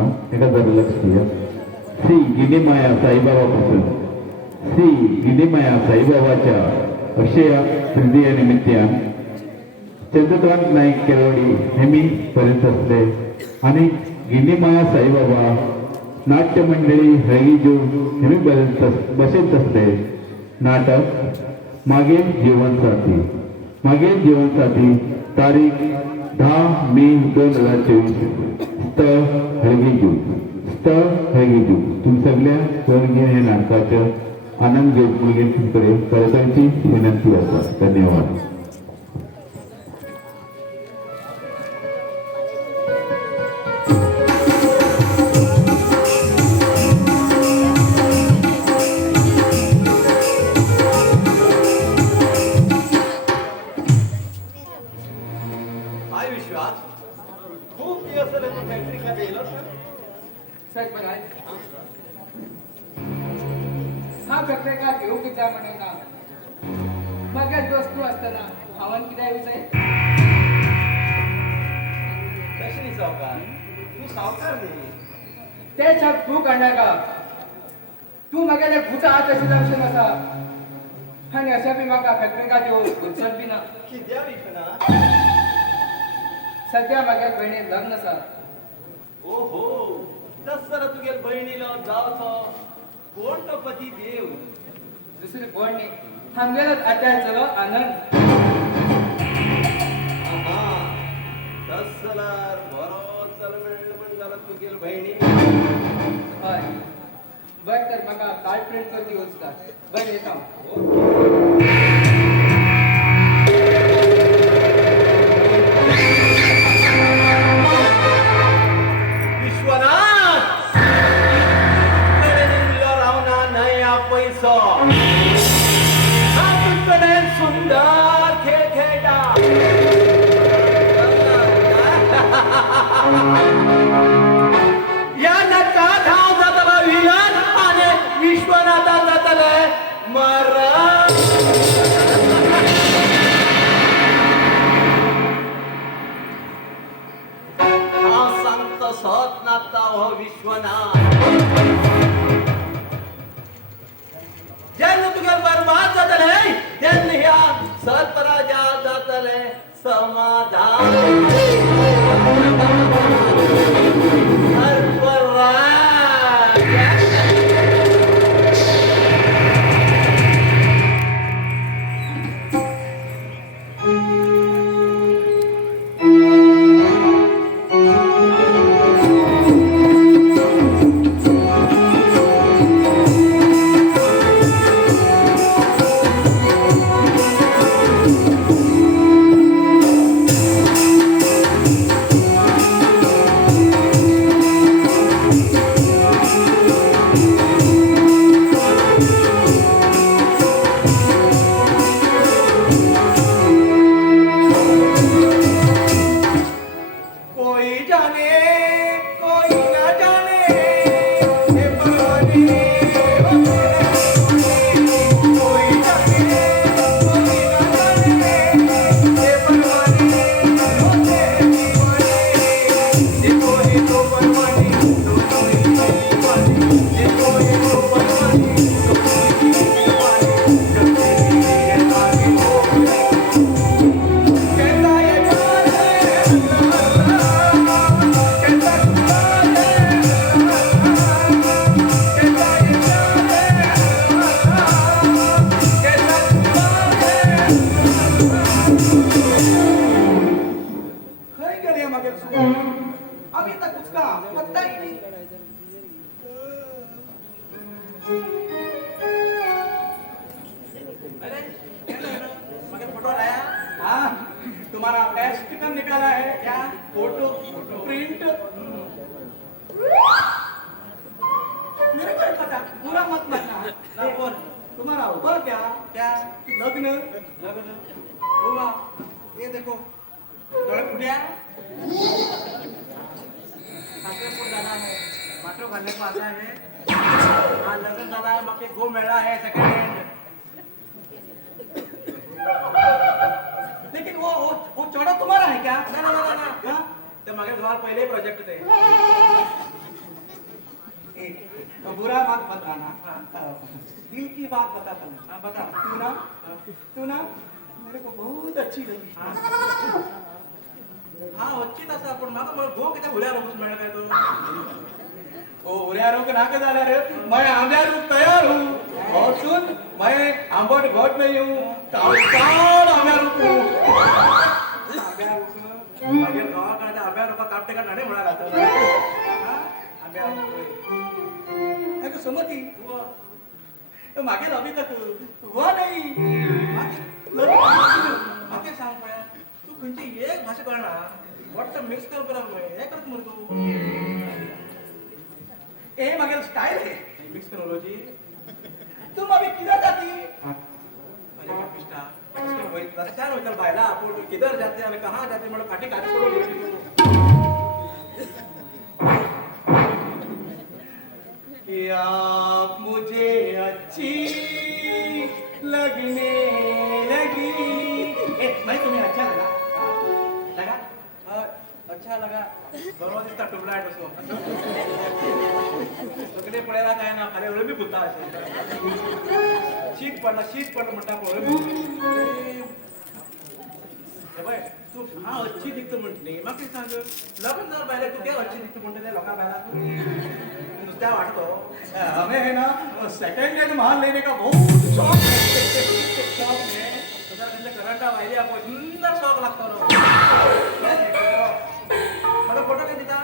ना एका जरा लक्ष दिया श्री गिनीमाया साईबाबा पासून श्री गिनीमाया साईबाबाच्या अक्षय तृतीया निमित्तान चंद्रकांत नाईक केरवडी नेहमी करीत असते आणि गिनीमाया साईबाबा नाट्य मंडळी हळगीजू नेहमी बसत असते. नाटक मागील जीवनसाथी तारीख 10 मे 2024 स्थळ हळगीजू तुम्ही सगळ्या स्वर्गीय हे नाटकाच्या आनंद घेऊन पर्यटकांची विनंती असा. धन्यवाद. हाय विश्वास खूप दिवस झाले तू फॅक्टरी मध्ये येलो साहेब बघा हा फॅक्टरी का घेऊ किती म्हणे ना मग दोस्तू असताना आव्हान किती विषय कशी नाही सावकार तू सावकार नाही ते छाप तू काढणार का तू मगे भूचा हात अशी जाऊ नसा आणि अशा बी म्हाका फॅक्टरी का देऊ गुजरात बी ना कित्या विश्वना सध्या माझ्या बहिणी लग्न सा ओहो दसरा तुगे बहिणीला जावचो कोण तो पती देव दुसरे कोण नाही आमगेला अट्याच चलो आनंद दसरार बरो चल म्हणलं पण जरा तुगे बहिणी हय बट तर म्हाका कार्ड प्रिंट करती वचता बरं येता विश्वनाथ रावना नया पैसो तुझकडे सुंदर खेळ खेळटा या नाटकात हांव जातलो विलन आणि विश्वनाथा जातले मरण हांव सांगतो सत नाचता हो विश्वनाथ जेन्ना तुगे बरबाद जातले तेन्ना ह्या सत्पराजा जातले समाधान अभी तक उसका पता ही नहीं. अरे मगर फोटो लाया हाँ तुम्हारा टेस्ट कब निकाला है क्या फोटो प्रिंट मेरे को पता पूरा मत मानना और तुम्हारा हुआ क्या क्या लग्न लग्न हुआ ये देखो डोळे फुट्या साखरपुर झाला है माटो खाने को आता है हाँ लगन झाला है बाकी गो मेला है सेकंड हैंड लेकिन वो चौड़ा तुम्हारा है क्या ना ना ना ना हाँ ते मागे घरात पहिले प्रोजेक्ट ते बुरा बात बताना दिल की बात बताता हूँ हाँ बता तू ना मेरे को बहुत अच्छी लगी हाँ अच्छी तसा पण माका मला गो किती भुल्या रोज मिळणार काय तो ओ उऱ्या रोग नाके झाला रे मैं आंब्या रूप तैयार हूँ और सुन मैं आंबट घोट में हूँ काल आंब्या रूप हूँ आंब्या रोग मागे गावा काय आंब्या रोग कापटे का नाणे म्हणा राहतो आंब्या है को सुमती तो मागे अभी तक हुआ नहीं मागे सांग पाया तू खंयची एक भाषा कळना वॉट मिक्स कर बरं हे करत मर तू ए मागे स्टाइल है मिक्स टेक्नोलॉजी तुम अभी किधर जाती अरे पिस्टा रस्त्यावर होईल बायला आपण किधर जाते आणि कहाँ जाते मला पाठी काढ पडून कि आप मुझे अच्छी लगने लगी मैं तुम्हें अच्छा लगा अच्छा लगा बरोबर दिसता ट्यूबलाइट असो सगळे पळेला काय ना खाली ओळखी फुलता असे शीत पडला म्हणता ओळखी तू हा अच्छी दिखतो म्हटली मग ते सांग लग्न जर पाहिलं तू काय अच्छी दिखतो म्हणते त्या लोका पाहिला तू नुसत्या वाटतो हमें है ना सेकंड हैंड माल लेने का बहुत शौक है करंटा वाहिली आपण सुंदर शौक लागतो मला फोटो काय देता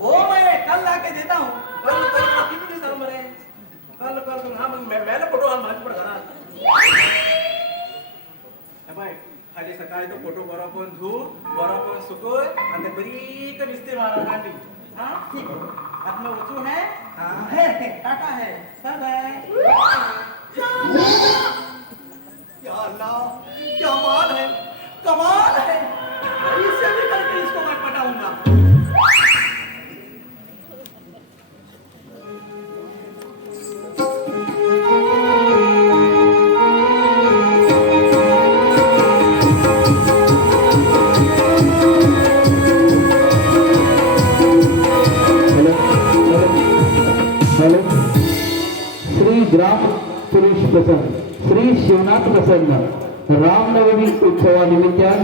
ओ मैं कल लाके देता हूँ कल किती दिवस मरे कल हा मग मेला फोटो हा माझ्या पुढे घरात बाय खाली सकाळी तो फोटो बरोबर धू बरोबर सुकोय आणि ते बरीक दिसते मला कांडी हा ठीक हाथ में उचू है हाँ है टाटा है सब है या अल्लाह क्या माल है कमाल है इससे भी करके इसको मैं पटाऊंगा हॅलो श्री ग्राम पुरुष प्रसन्न श्री शिवनाथ प्रसन्न रामनवमी उत्सवानिमित्तान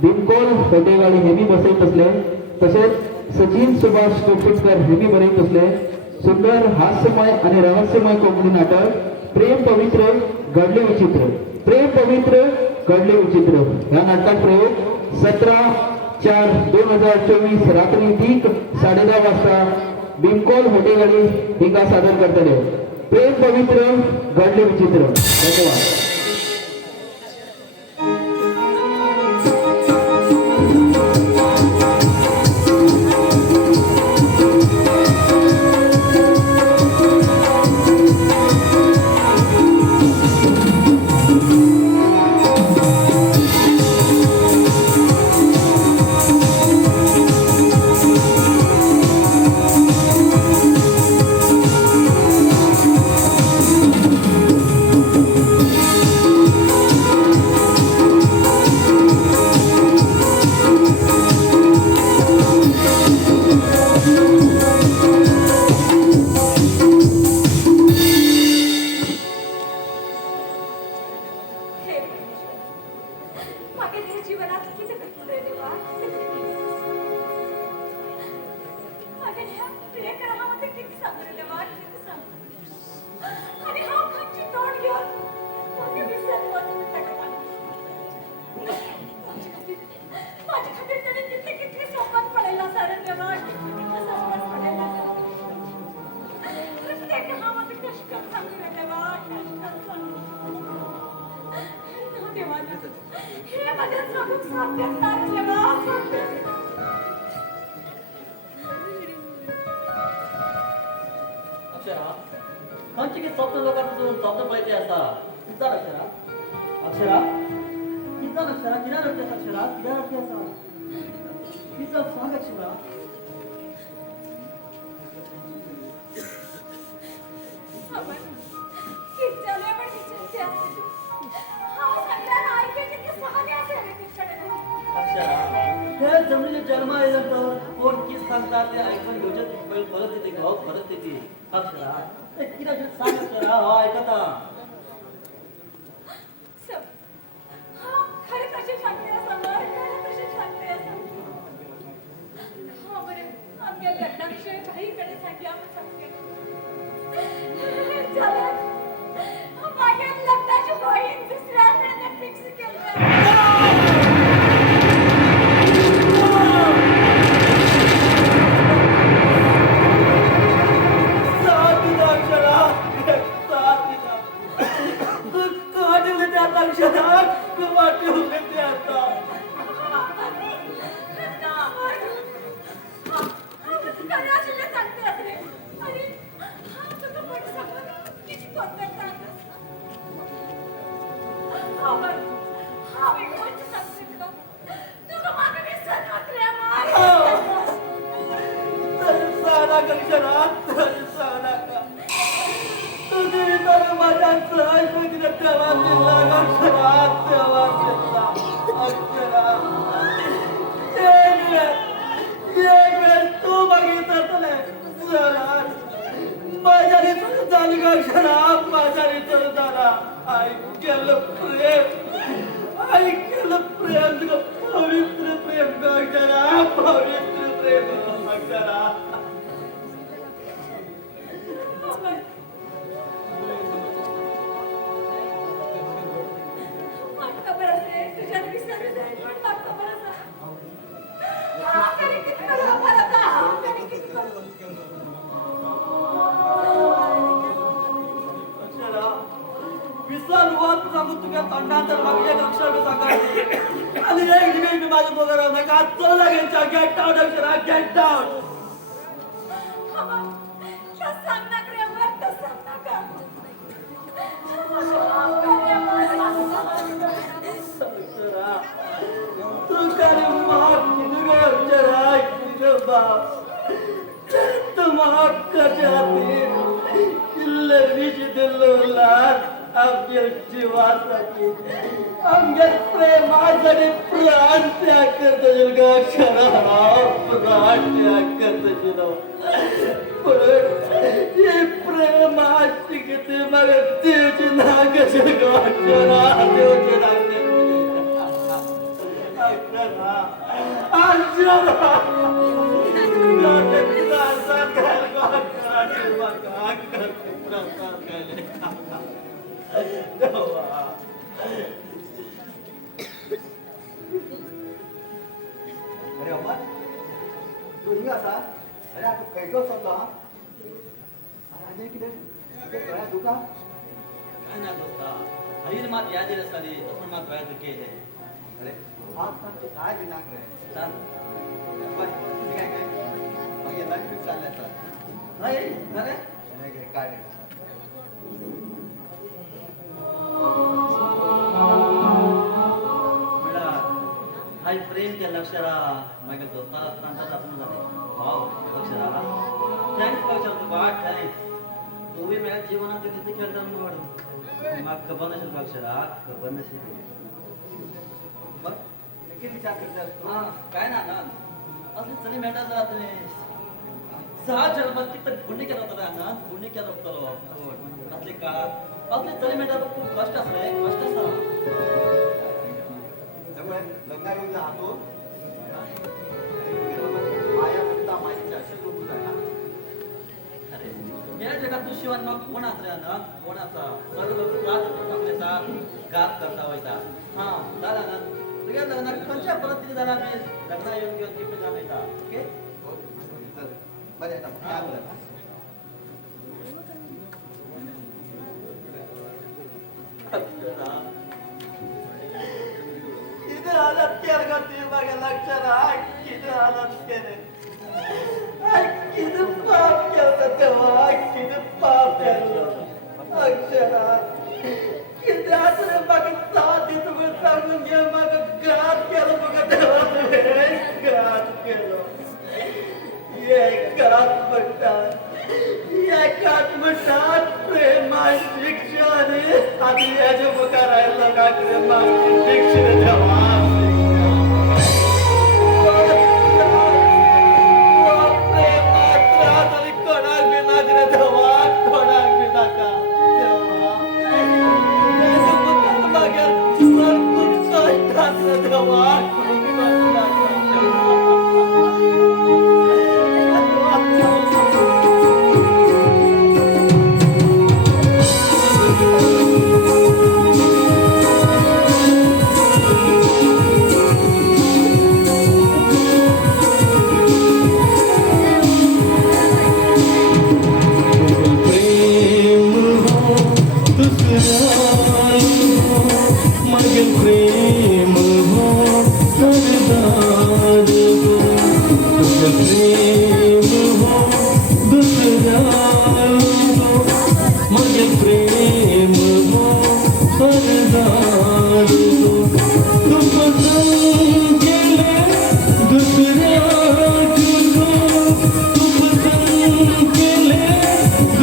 बिनकोल फटेवाडी हेमी बसयत असले तसेच सचिन सुभाष कोटकर हेमी बरयत असले सुंदर हास्यमय आणि रहस्यमय कोकणी नाटक प्रेम पवित्र घडले विचित्र प्रेम पवित्र घडले विचित्र या नाटकात प्रयोग 17/4/2024 रात्री ठीक 10:30 वाजता बिनकोल होटेगाडी हिंगा सादर करतले प्रेम पवित्र घडले विचित्र धन्यवाद अक्षरा खंयची की स्वप्न लोकांपासून स्वप्न पळयते आसा कित्याक अक्षरा अक्षरा कित्याक अक्षरा कित्याक रडतेस अक्षरा कित्याक रडते आसा कित्याक सांग अक्षरा अक्षरा हे जमिनीचे जन्म आल्यानंतर कोण किस सांगतात ते ऐकून घेऊचे परिस्थिती गाव परिस्थिती अक्षरा ते किती सांग अक्षरा हो ऐकता खरं कशी सांगते असं खरं कशी सांगते असं बरं आमच्या लग्नाविषयी काहीकडे सांगते आपण सांगते माझ्या लग्नाची बहीण दुसऱ्या फिक्स केलं अरे अम्मा तू हिंग असा अरे आता खैको सोडलो किती दुका काय ना दोस्ता हरील मात याद येत असताली तसं मात व्हायचं केले अरे आज सांगतो काय दिनाक रे सांग काय काय मग येणार फिक्स चालल्याचा नाही अरे काय हाय प्रेम केलं अक्षरा मागे दोस्ताला असताना आपण झाले वाव अक्षरा थँक्स अक्षरा तू वाट थँक्स तू बी माझ्या जीवनात किती खेळता म्हणून मग खबर नसेल अक्षरा खबर नसेल बघ किती विचार करते असतो हा काय ना ना असली चली भेटायला जात नाही सहा जन्मस्ती तर पुण्य केलं होतं ना पुण्य केलं होतं असले का असले चली भेटायला खूप कष्ट असले कष्ट असतं त्यामुळे लग्ना येऊन राहतो माया म्हणता माईच्या असे लोक झाला अरे या जगात तू शिवाय मग कोण असल्या ना कोणाचा सर्व लोक चांगल्याचा गात करता व्हायचा हा झाला ना तुझ्या लग्नात कोणत्या परिस्थिती झाला मी लग्न येऊन घेऊन गिफ्ट काम येतात ओके बरं आता काय बोलत किती हालत केलं का ते बघा लक्षात किती हालत केले किती पाप केलं तेव्हा किती पाप केलं अक्षरात किती असं बघा साधी तुम्ही सांगून घ्या मग घात केलं बघा तेव्हा घात केलं एकात म्हणतात प्रेमा शिक्षणे आधी याच्या मुखारायला का प्रेमा शिक्षण ठेवा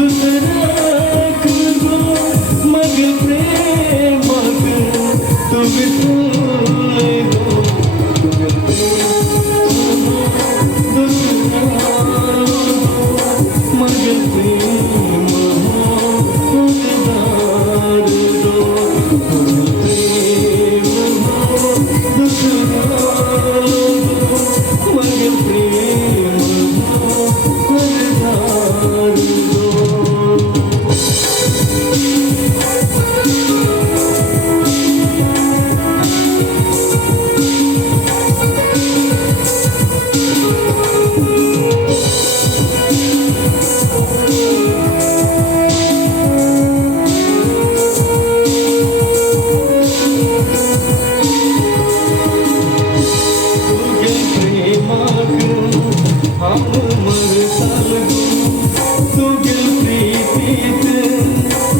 दुसऱ्याक गो मग प्रेमाक तू विसरलाय गो तुझे प्रेम दुसऱ्याक मग प्रेम तुझदार गो तुझे प्रेम दुसऱ्याक मग प्रेम तुझदार गो तुझे प्रेमाक हम मरताल गो तुझे प्रीतीत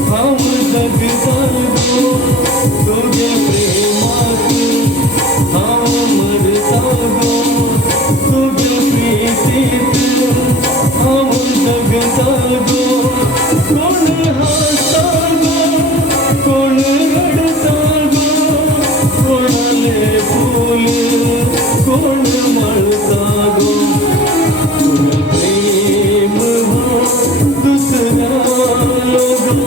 हम जगताल गो तुझे प्रेमाक हम मरताल गो तुझे प्रीतीत हम जगताल गो कोण हसता गो कोण रडता गो कोणाले फूल कोण मळता गो तुझे प्रेम हो दुसरा गो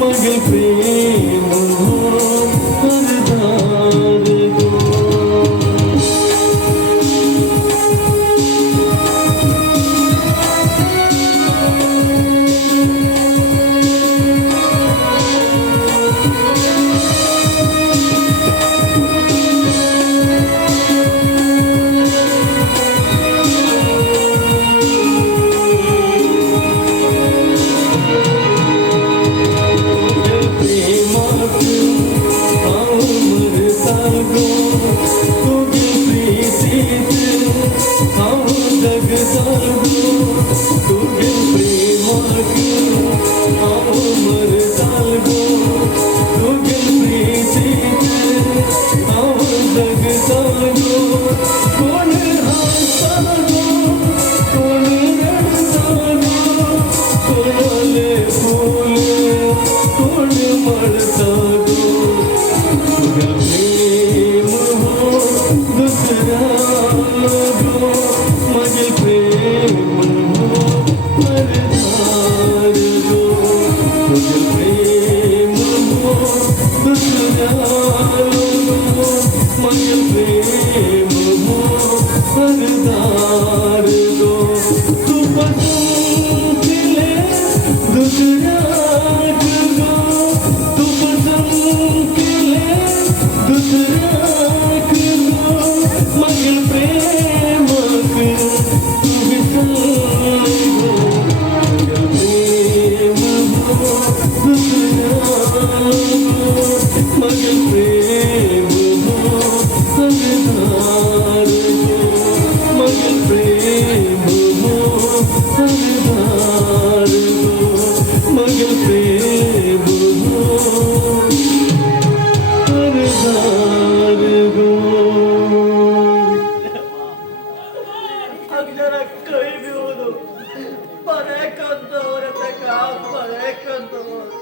मग प्रेम हो हरदार गो प्रेमाक हम मरताल गो तुझे प्रीतीत हम जगताल गो तुझे प्रेमाक हम मरताल गो तुझे प्रीतीत हम जगताल गो कोण हसता गो कोण रडता गो कोणाले फूल कोण मळता गो तुझे प्रेम हो दुसरा गो माझे प्रेम हो हरदार गो तुझे प्रेम हो दुसरा गो माझे प्रेम हो हरदार गो तू पसंत केले दुसऱ्याक गो तू पसंत केले दुसऱ्याक गो मग प्रेमाक तू विसरलाय गो तुझे प्रेम हो दुसऱ्याक गो मग प्रेम हो हरदार गो मग प्रेम हो हरदार गो मग प्रेम हो हरदार गो अक्षरा कळी बिवोದು ಪರೇ ಕಂದವರ ತಕ ಪರೇ ಕಂದವರು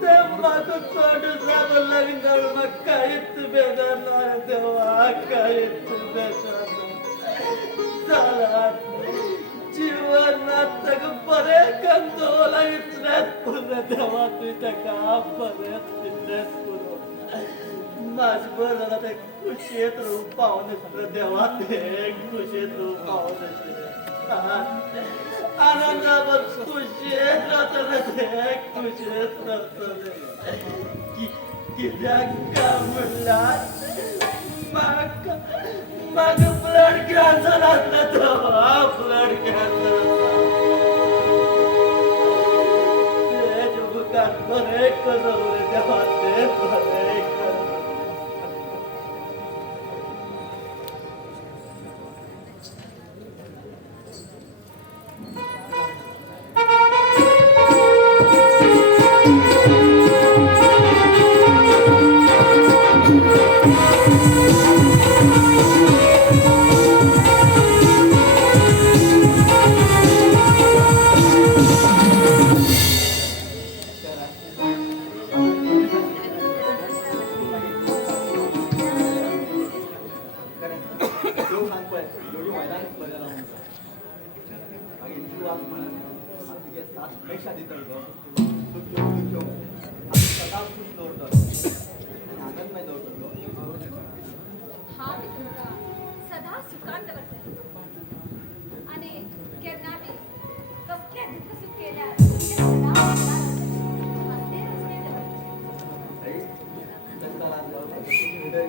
ते मग तोंड जावं लागणार मग काहीच बेजार देवा काहीच बेजार चला जीवनात तक बरे कंदोला इतल्यात पुन्हा देवा तुझ्या का बरेच इतल्यात पुन्हा माझ्या झाला ते खुशीत राहू पाहुणे देवा ते खुशीत राहू पाहुणे आनंदावर खुशीत राहतं ते खुशीत राहतं कित्याक का म्हणला मग ब्लड कॅन्सर असला तो ब्लड कॅन्सर ते बुकात बरे करू देवा ते बरे करू पैसा दितलो गो तुमच्यो आमी सदांच खुश दवरतलो आनी आनंदमय दवरतलो हा विठोबा सदा सुखांत दवरतले आणि केन्ना बी कसले दुःख सुख केल्यार ते सदा आमदार हसते हसते दवरतले आई दत्ताराम जाऊ हृदय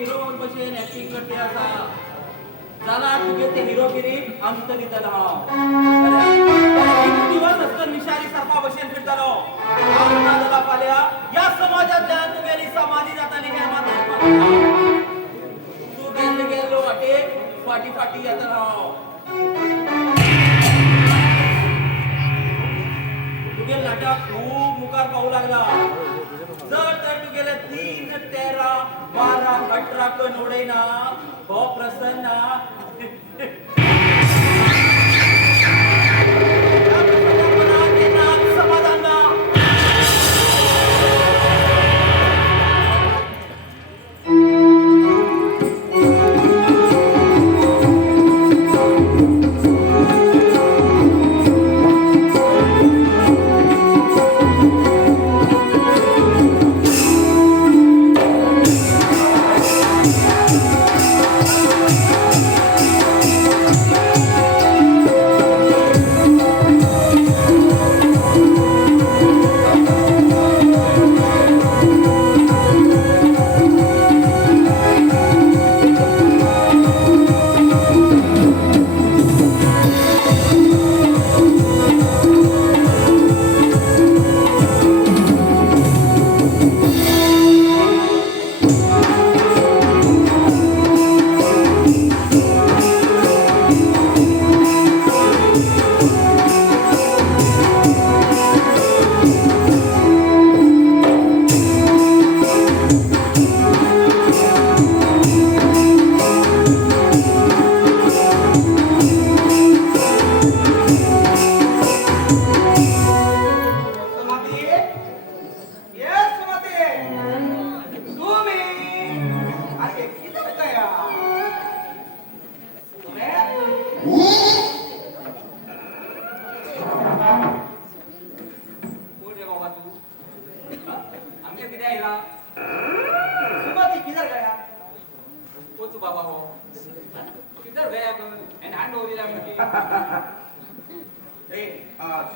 हिरो भशेन एक्टिंग करते असा जाल्यार तुगे ते हिरोगिरी अंत दितलो हांव किती दिवस असतो निशारी सारपा भशेन फिरतलो हांव नाजाल्यार फाल्यां ह्या समाजांतल्यान तुगेली समाधी जाताली हें मात तूं गेल्लो गेल्लो वाटेक फाटी फाटी येतलो हांव तुगे नाटक खूब मुखार पावू लागला जर तर तुगेले 3, 13, 12, 18 कन उडयना हो प्रसन्न समाधान ना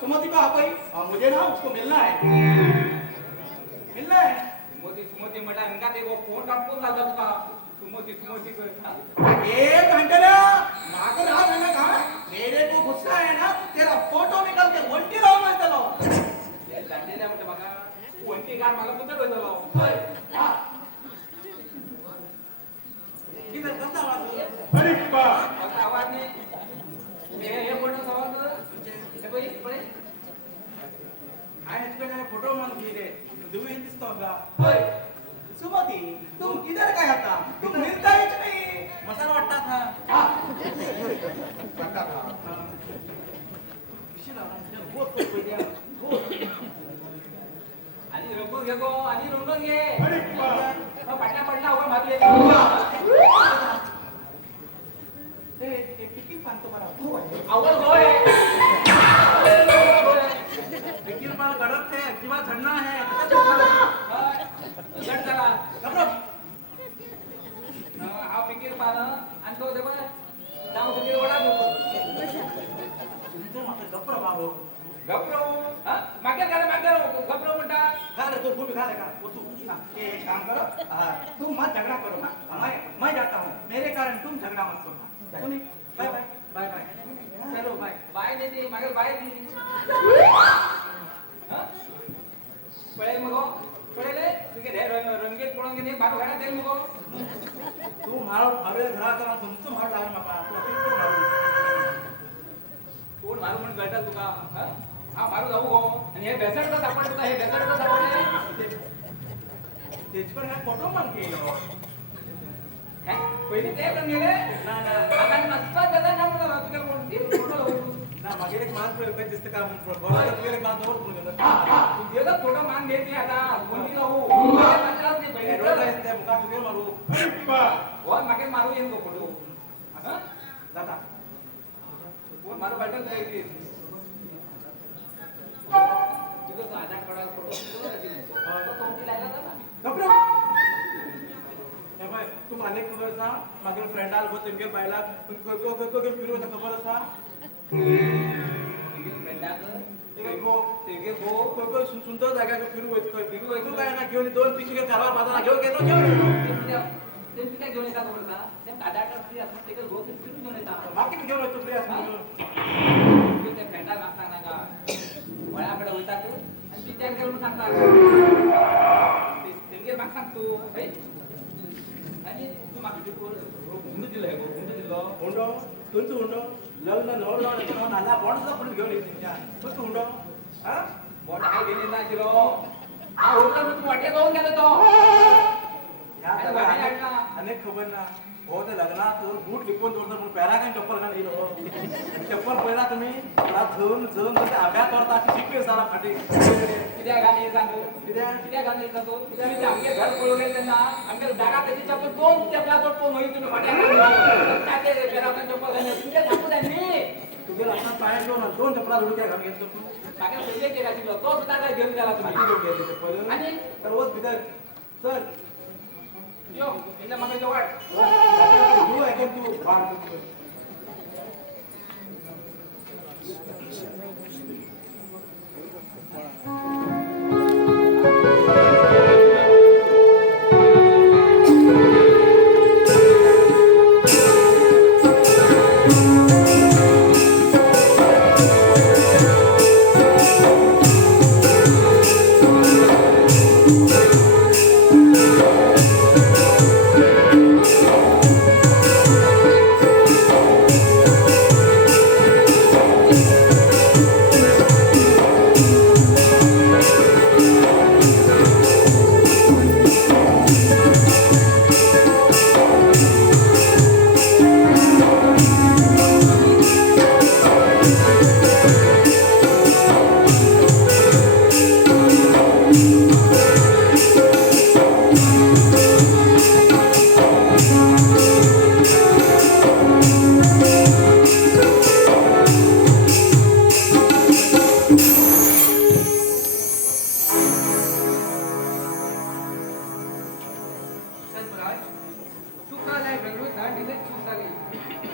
सुमति का आप मुझे ना उसको मिलना है सुमती म्हटलं इनका ते फोन टाकून लागला तुका सुमती एक घंटे ना मागर हाथ है ना मेरे को गुस्सा है ना तेरा फोटो निकाल के वंटी लाव मैं चलो लागलेल्या म्हणते बघा वंटी गाड मला कुठे ठेवतो हा किधर कसा आवाज अरे बा आवाज नाही हे कोण आवाज हे बघ बरे आय इसको ना फोटो मान रे दुबई दिसतो का होय सुमति तुम किधर गया था तुम मिलता ही नहीं मसाला वाटता था वाटता था बहुत बढ़िया आणि रंगून घे गो आणि रंगून घे अरे बा पाटल्या पडला होगा मारले ए किती पांतो बरा हो आवड होय लेकिन पर गलत है जीवा झड़ना है लट चला घबरो हा पिकीर पान आणि तो दे बघ नाव सुधीर वडा देतो तुमचे मात्र घबरो बाबू गप्रो मागे गप्रो म्हणता गाले तो भूमि गाले का वो तू ना ये एक काम करो तुम मत झगड़ा करो ना मैं जाता हूँ मेरे कारण तुम झगड़ा मत करो सुनी बाय बाय बाय बाय चलो बाय बाय देते मागे बाय दी पळेल मगो पळेले तुगे रे रंगीत पळून घेणे बाबा घरात येईल मगो तू मारो मारे घरात राहून तुमचं मार लागलं मापा तू असेल कोण मारू कोण मारू म्हणून कळतात तुका हा मारू जाऊ गो आणि हे बेसडचं सापड तुका हे बेसडचं सापडले तेजकडे हा फोटो मान केलो पहिले ते पण गेले ना ना आता नसता त्याचा नाम झाला तुझ्या कोणती फोटो ना मागे एक मान प्रयोग काय दिसतं का बरोबर तुला मान दोन बोललो तुझे तर फोटो मान घेतली आता कोणती लावू पहिले एडवर्टाइज त्या मुखात तुझे मारू अरे बा हो मागे मारू येईन गो फोटो जाता कोण मारू पाठवत नाही तुझं तो आधार कार्ड फोटो कोणती लागला ना घबरो भाई तुम अनेक खबर असा मागे फ्रेंडाल गो तुमगे बायला को फिरू होता खबर असा तेगे गो सुंदर जागा फिरू होत तू काय ना घेऊन दोन पिशवी कारवार बाजारा घेऊन गेलो ते काय घेऊन येतात म्हणता ते कादाटा फ्री असतात ते रोज घेऊन येतात बाकी घेऊन येतो फ्री असतो ते फ्रेंडा सांगता का वळाकडे होतात आणि ती त्या घेऊन सांगतात ते माग सांगतो आणि तू मागे हुंडू दिलं आहे हुंडू दिलं हुंडो तुमचं हुंडो लग्न नवरा नाला बॉन्ड सुद्धा पण घेऊन येते तुमचं हुंडो हा बोट आहे गेले ना शिरो हा होता तू वाटे जाऊन गेला तो अनेक खबर ना हो ते लग्नात बूट विकून जोडतो म्हणून पॅरा काही चप्पल घाल चप्पल पहिला तुम्ही झळून झळून अभ्यास करता अशी शिकवे सारा फाटे कित्या घाली सांगू कित्या घाली सांगू कित्या आमगे घर पळून गेले ना आमगे जागा त्याची चप्पल दोन चपला जोडतो होई तुम्ही फाट्या टाके पॅरा काही चप्पल घाली तुमच्या सांगू त्यांनी तुझे लग्नात पाय दोन चपला जोडू काय घालून घेतो तू काका पहिले केला शिकलो तो सुद्धा काय घेऊन गेला तुम्ही आणि रोज भितर सर यो इथं मग जोड तू ऐकून तू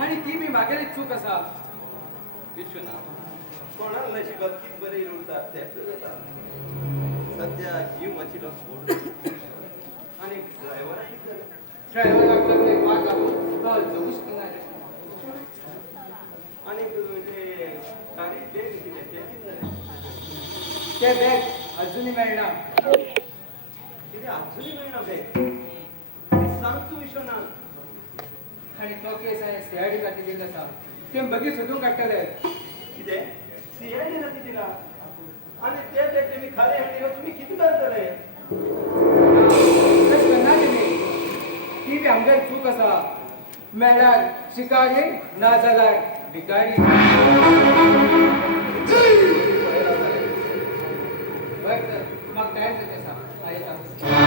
आणि ती मी मागेली चूक असा विश्वनाथ कोणाला नशिबात किती बरे उरतात त्याचं सध्या जीव वाचिलो स्फोट आणि ड्रायव्हर ड्रायव्हरला माग लागून जगूच नाही आणि ते गाडी बॅग किती ते बॅग अजूनही मिळणार तिथे अजूनही मिळणार बॅग सांगतो विश्वनाथ आणि तो केस आहे सीआयडी साठी गेला असा ते बघी सुटून काढतले किती सीआयडी नदी दिला आणि ते बॅग तुम्ही खाली हटले तुम्ही किती करतले ती बी आमच्या चूक असा मेळ्यार शिकारी ना जाल्यार भिकारी बट मग टाइम जाते असा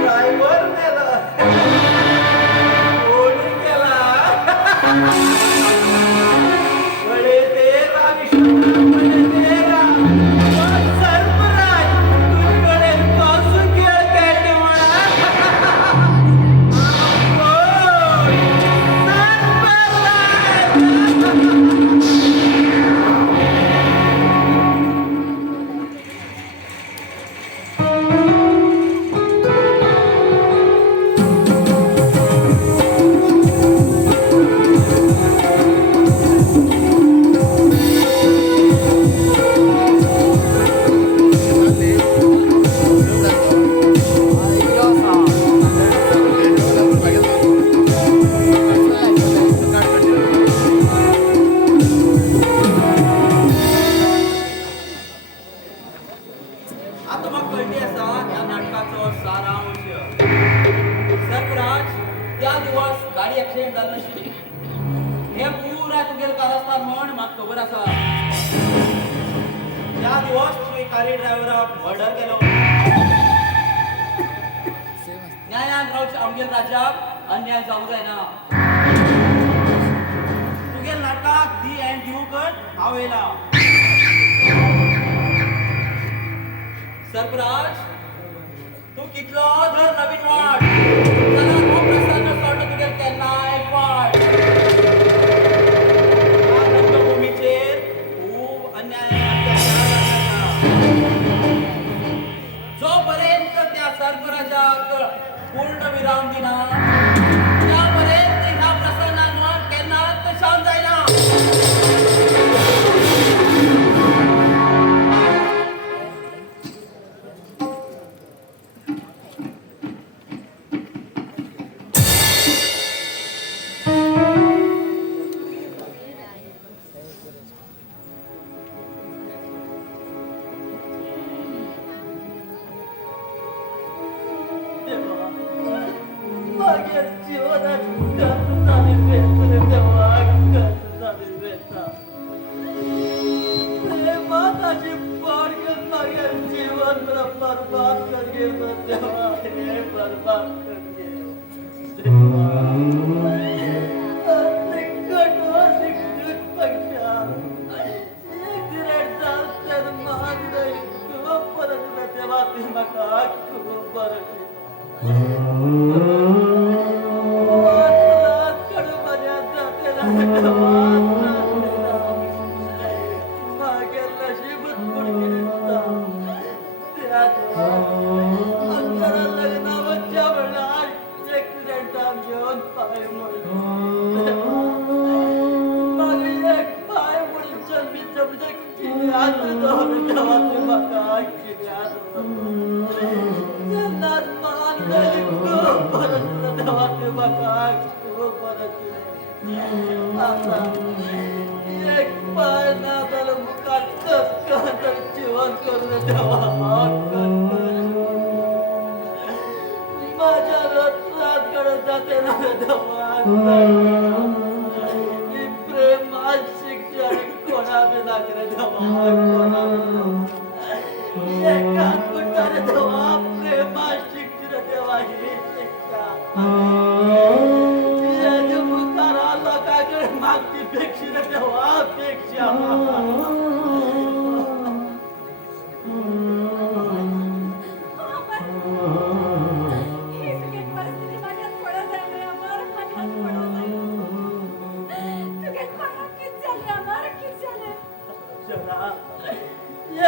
ड्रायव्हर मेला ओढून गेला बडे तेरा विश्वनाथ बडे तेरा सर्पराज तुझकडे पासून खेळ खेळते म्हणा आता मग कळते असा त्या नाटकाचो सारांश सर्फराज त्या दिवस गाडी ऍक्सिडेंट जाल्लो नाशिल्ली हे पुरा तुगेले कारस्थान म्हण म्हाका खबर आसा त्या दिवस तुवें कारी ड्रायव्हराक मर्डर केलो न्यायान रावच्या आमगेर राज्याक अन्याय जावंक जायना तुगेले नाटकाक दी एंड दिवकच हांव येयला सर्फराज तू कितलो जर नवीन वाट जाल्यार हो प्रसन्न सोडलो तुगेले केन्नाय फाट सर्पराजाक पूर्ण विराम दिना त्यापर्यंत ह्या प्रसंगांवर केन्नाच शांत जायना. माझ्या जीवनात कसं झाली वेदना देवा, कसं झाली वेदना. माझी पाडगं माझ्या जीवन बरबाद कर गेलं देवा, हे बरबाद कर गेलं देवा. कठोर शिक्षेपेक्षा एक रेड झालं तर माझं खूप परत देवा, ते म्हाका खूप परत एक पाय नादाला मुखात जीवन करून देवा, माझ्या रथात कडे जाते ना देवा. प्रेमा शिक्षण कोणा बिना करे देवा, कोणा एकाच कुठाने देवा, प्रेमा शिक्षण देवा, ही शिक्षा मागची पेक्षा देवा, पेक्षा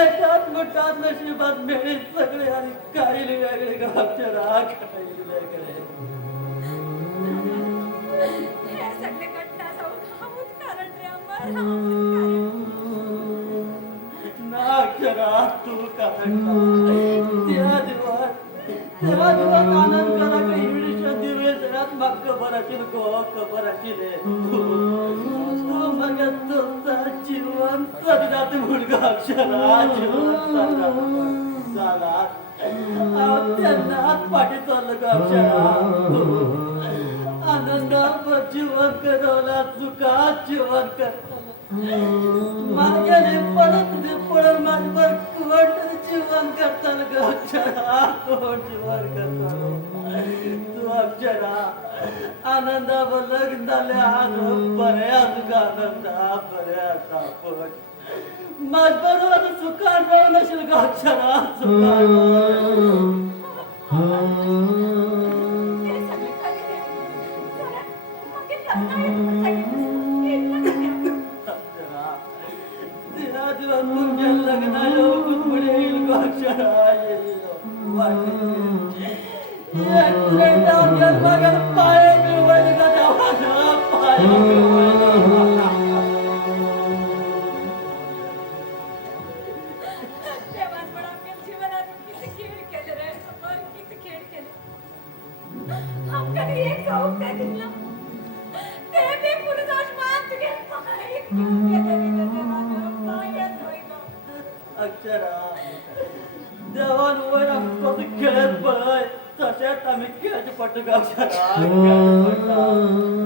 एकाच मोठात नशिबात मिळेल सगळे आणि काही वेगळे गावच्या राग काही वेगळे. नाक्षरा तू त्या दिवस आनंद करा काही विषय दिवे जगात मग खबरातील गो खबरातील तू मग तुमचा जीवन सगळ्यात मुलगा अक्षरा जीवन झाला त्यांना पाठी चाललं का अक्षरा आनंदात जीवन करवला चुका जीवन करता माझ्याने परत ते पडल माझ्यावर कोण जीवन करताल ग अक्षरा, कोण जीवन करताल तू अक्षरा. आनंदावर लग्न झाले आज बऱ्याच आनंदा बऱ्याच आपण माझ्याबरोबर सुखान राहून असेल ग अक्षरा, सुखान तुमच्या लग्नाला पुढे येईल ग अक्षरा, येईल पाय मिळवायला का जावा, पाय अक्षरा देवान वर कसं खेळत पळय तशात आम्ही खेळायचे पट्टू का अक्षरा,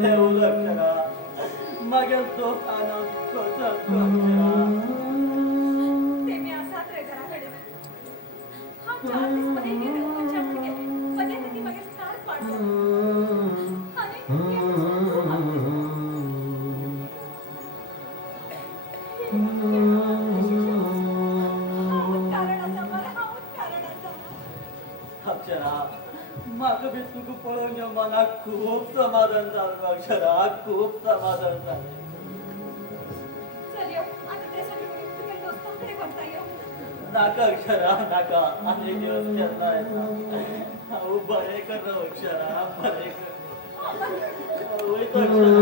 देऊ अक्षरा मागे तो आनंद कसं अक्षरा. अक्षरा माग बी तुक पळवून मला खूप समाधान झालं अक्षरा, खूप समाधान झालं. नाका अक्षरा नाका अनेक दिवस केला आहे बरे कर अक्षरा बरे कर वयतो अक्षरा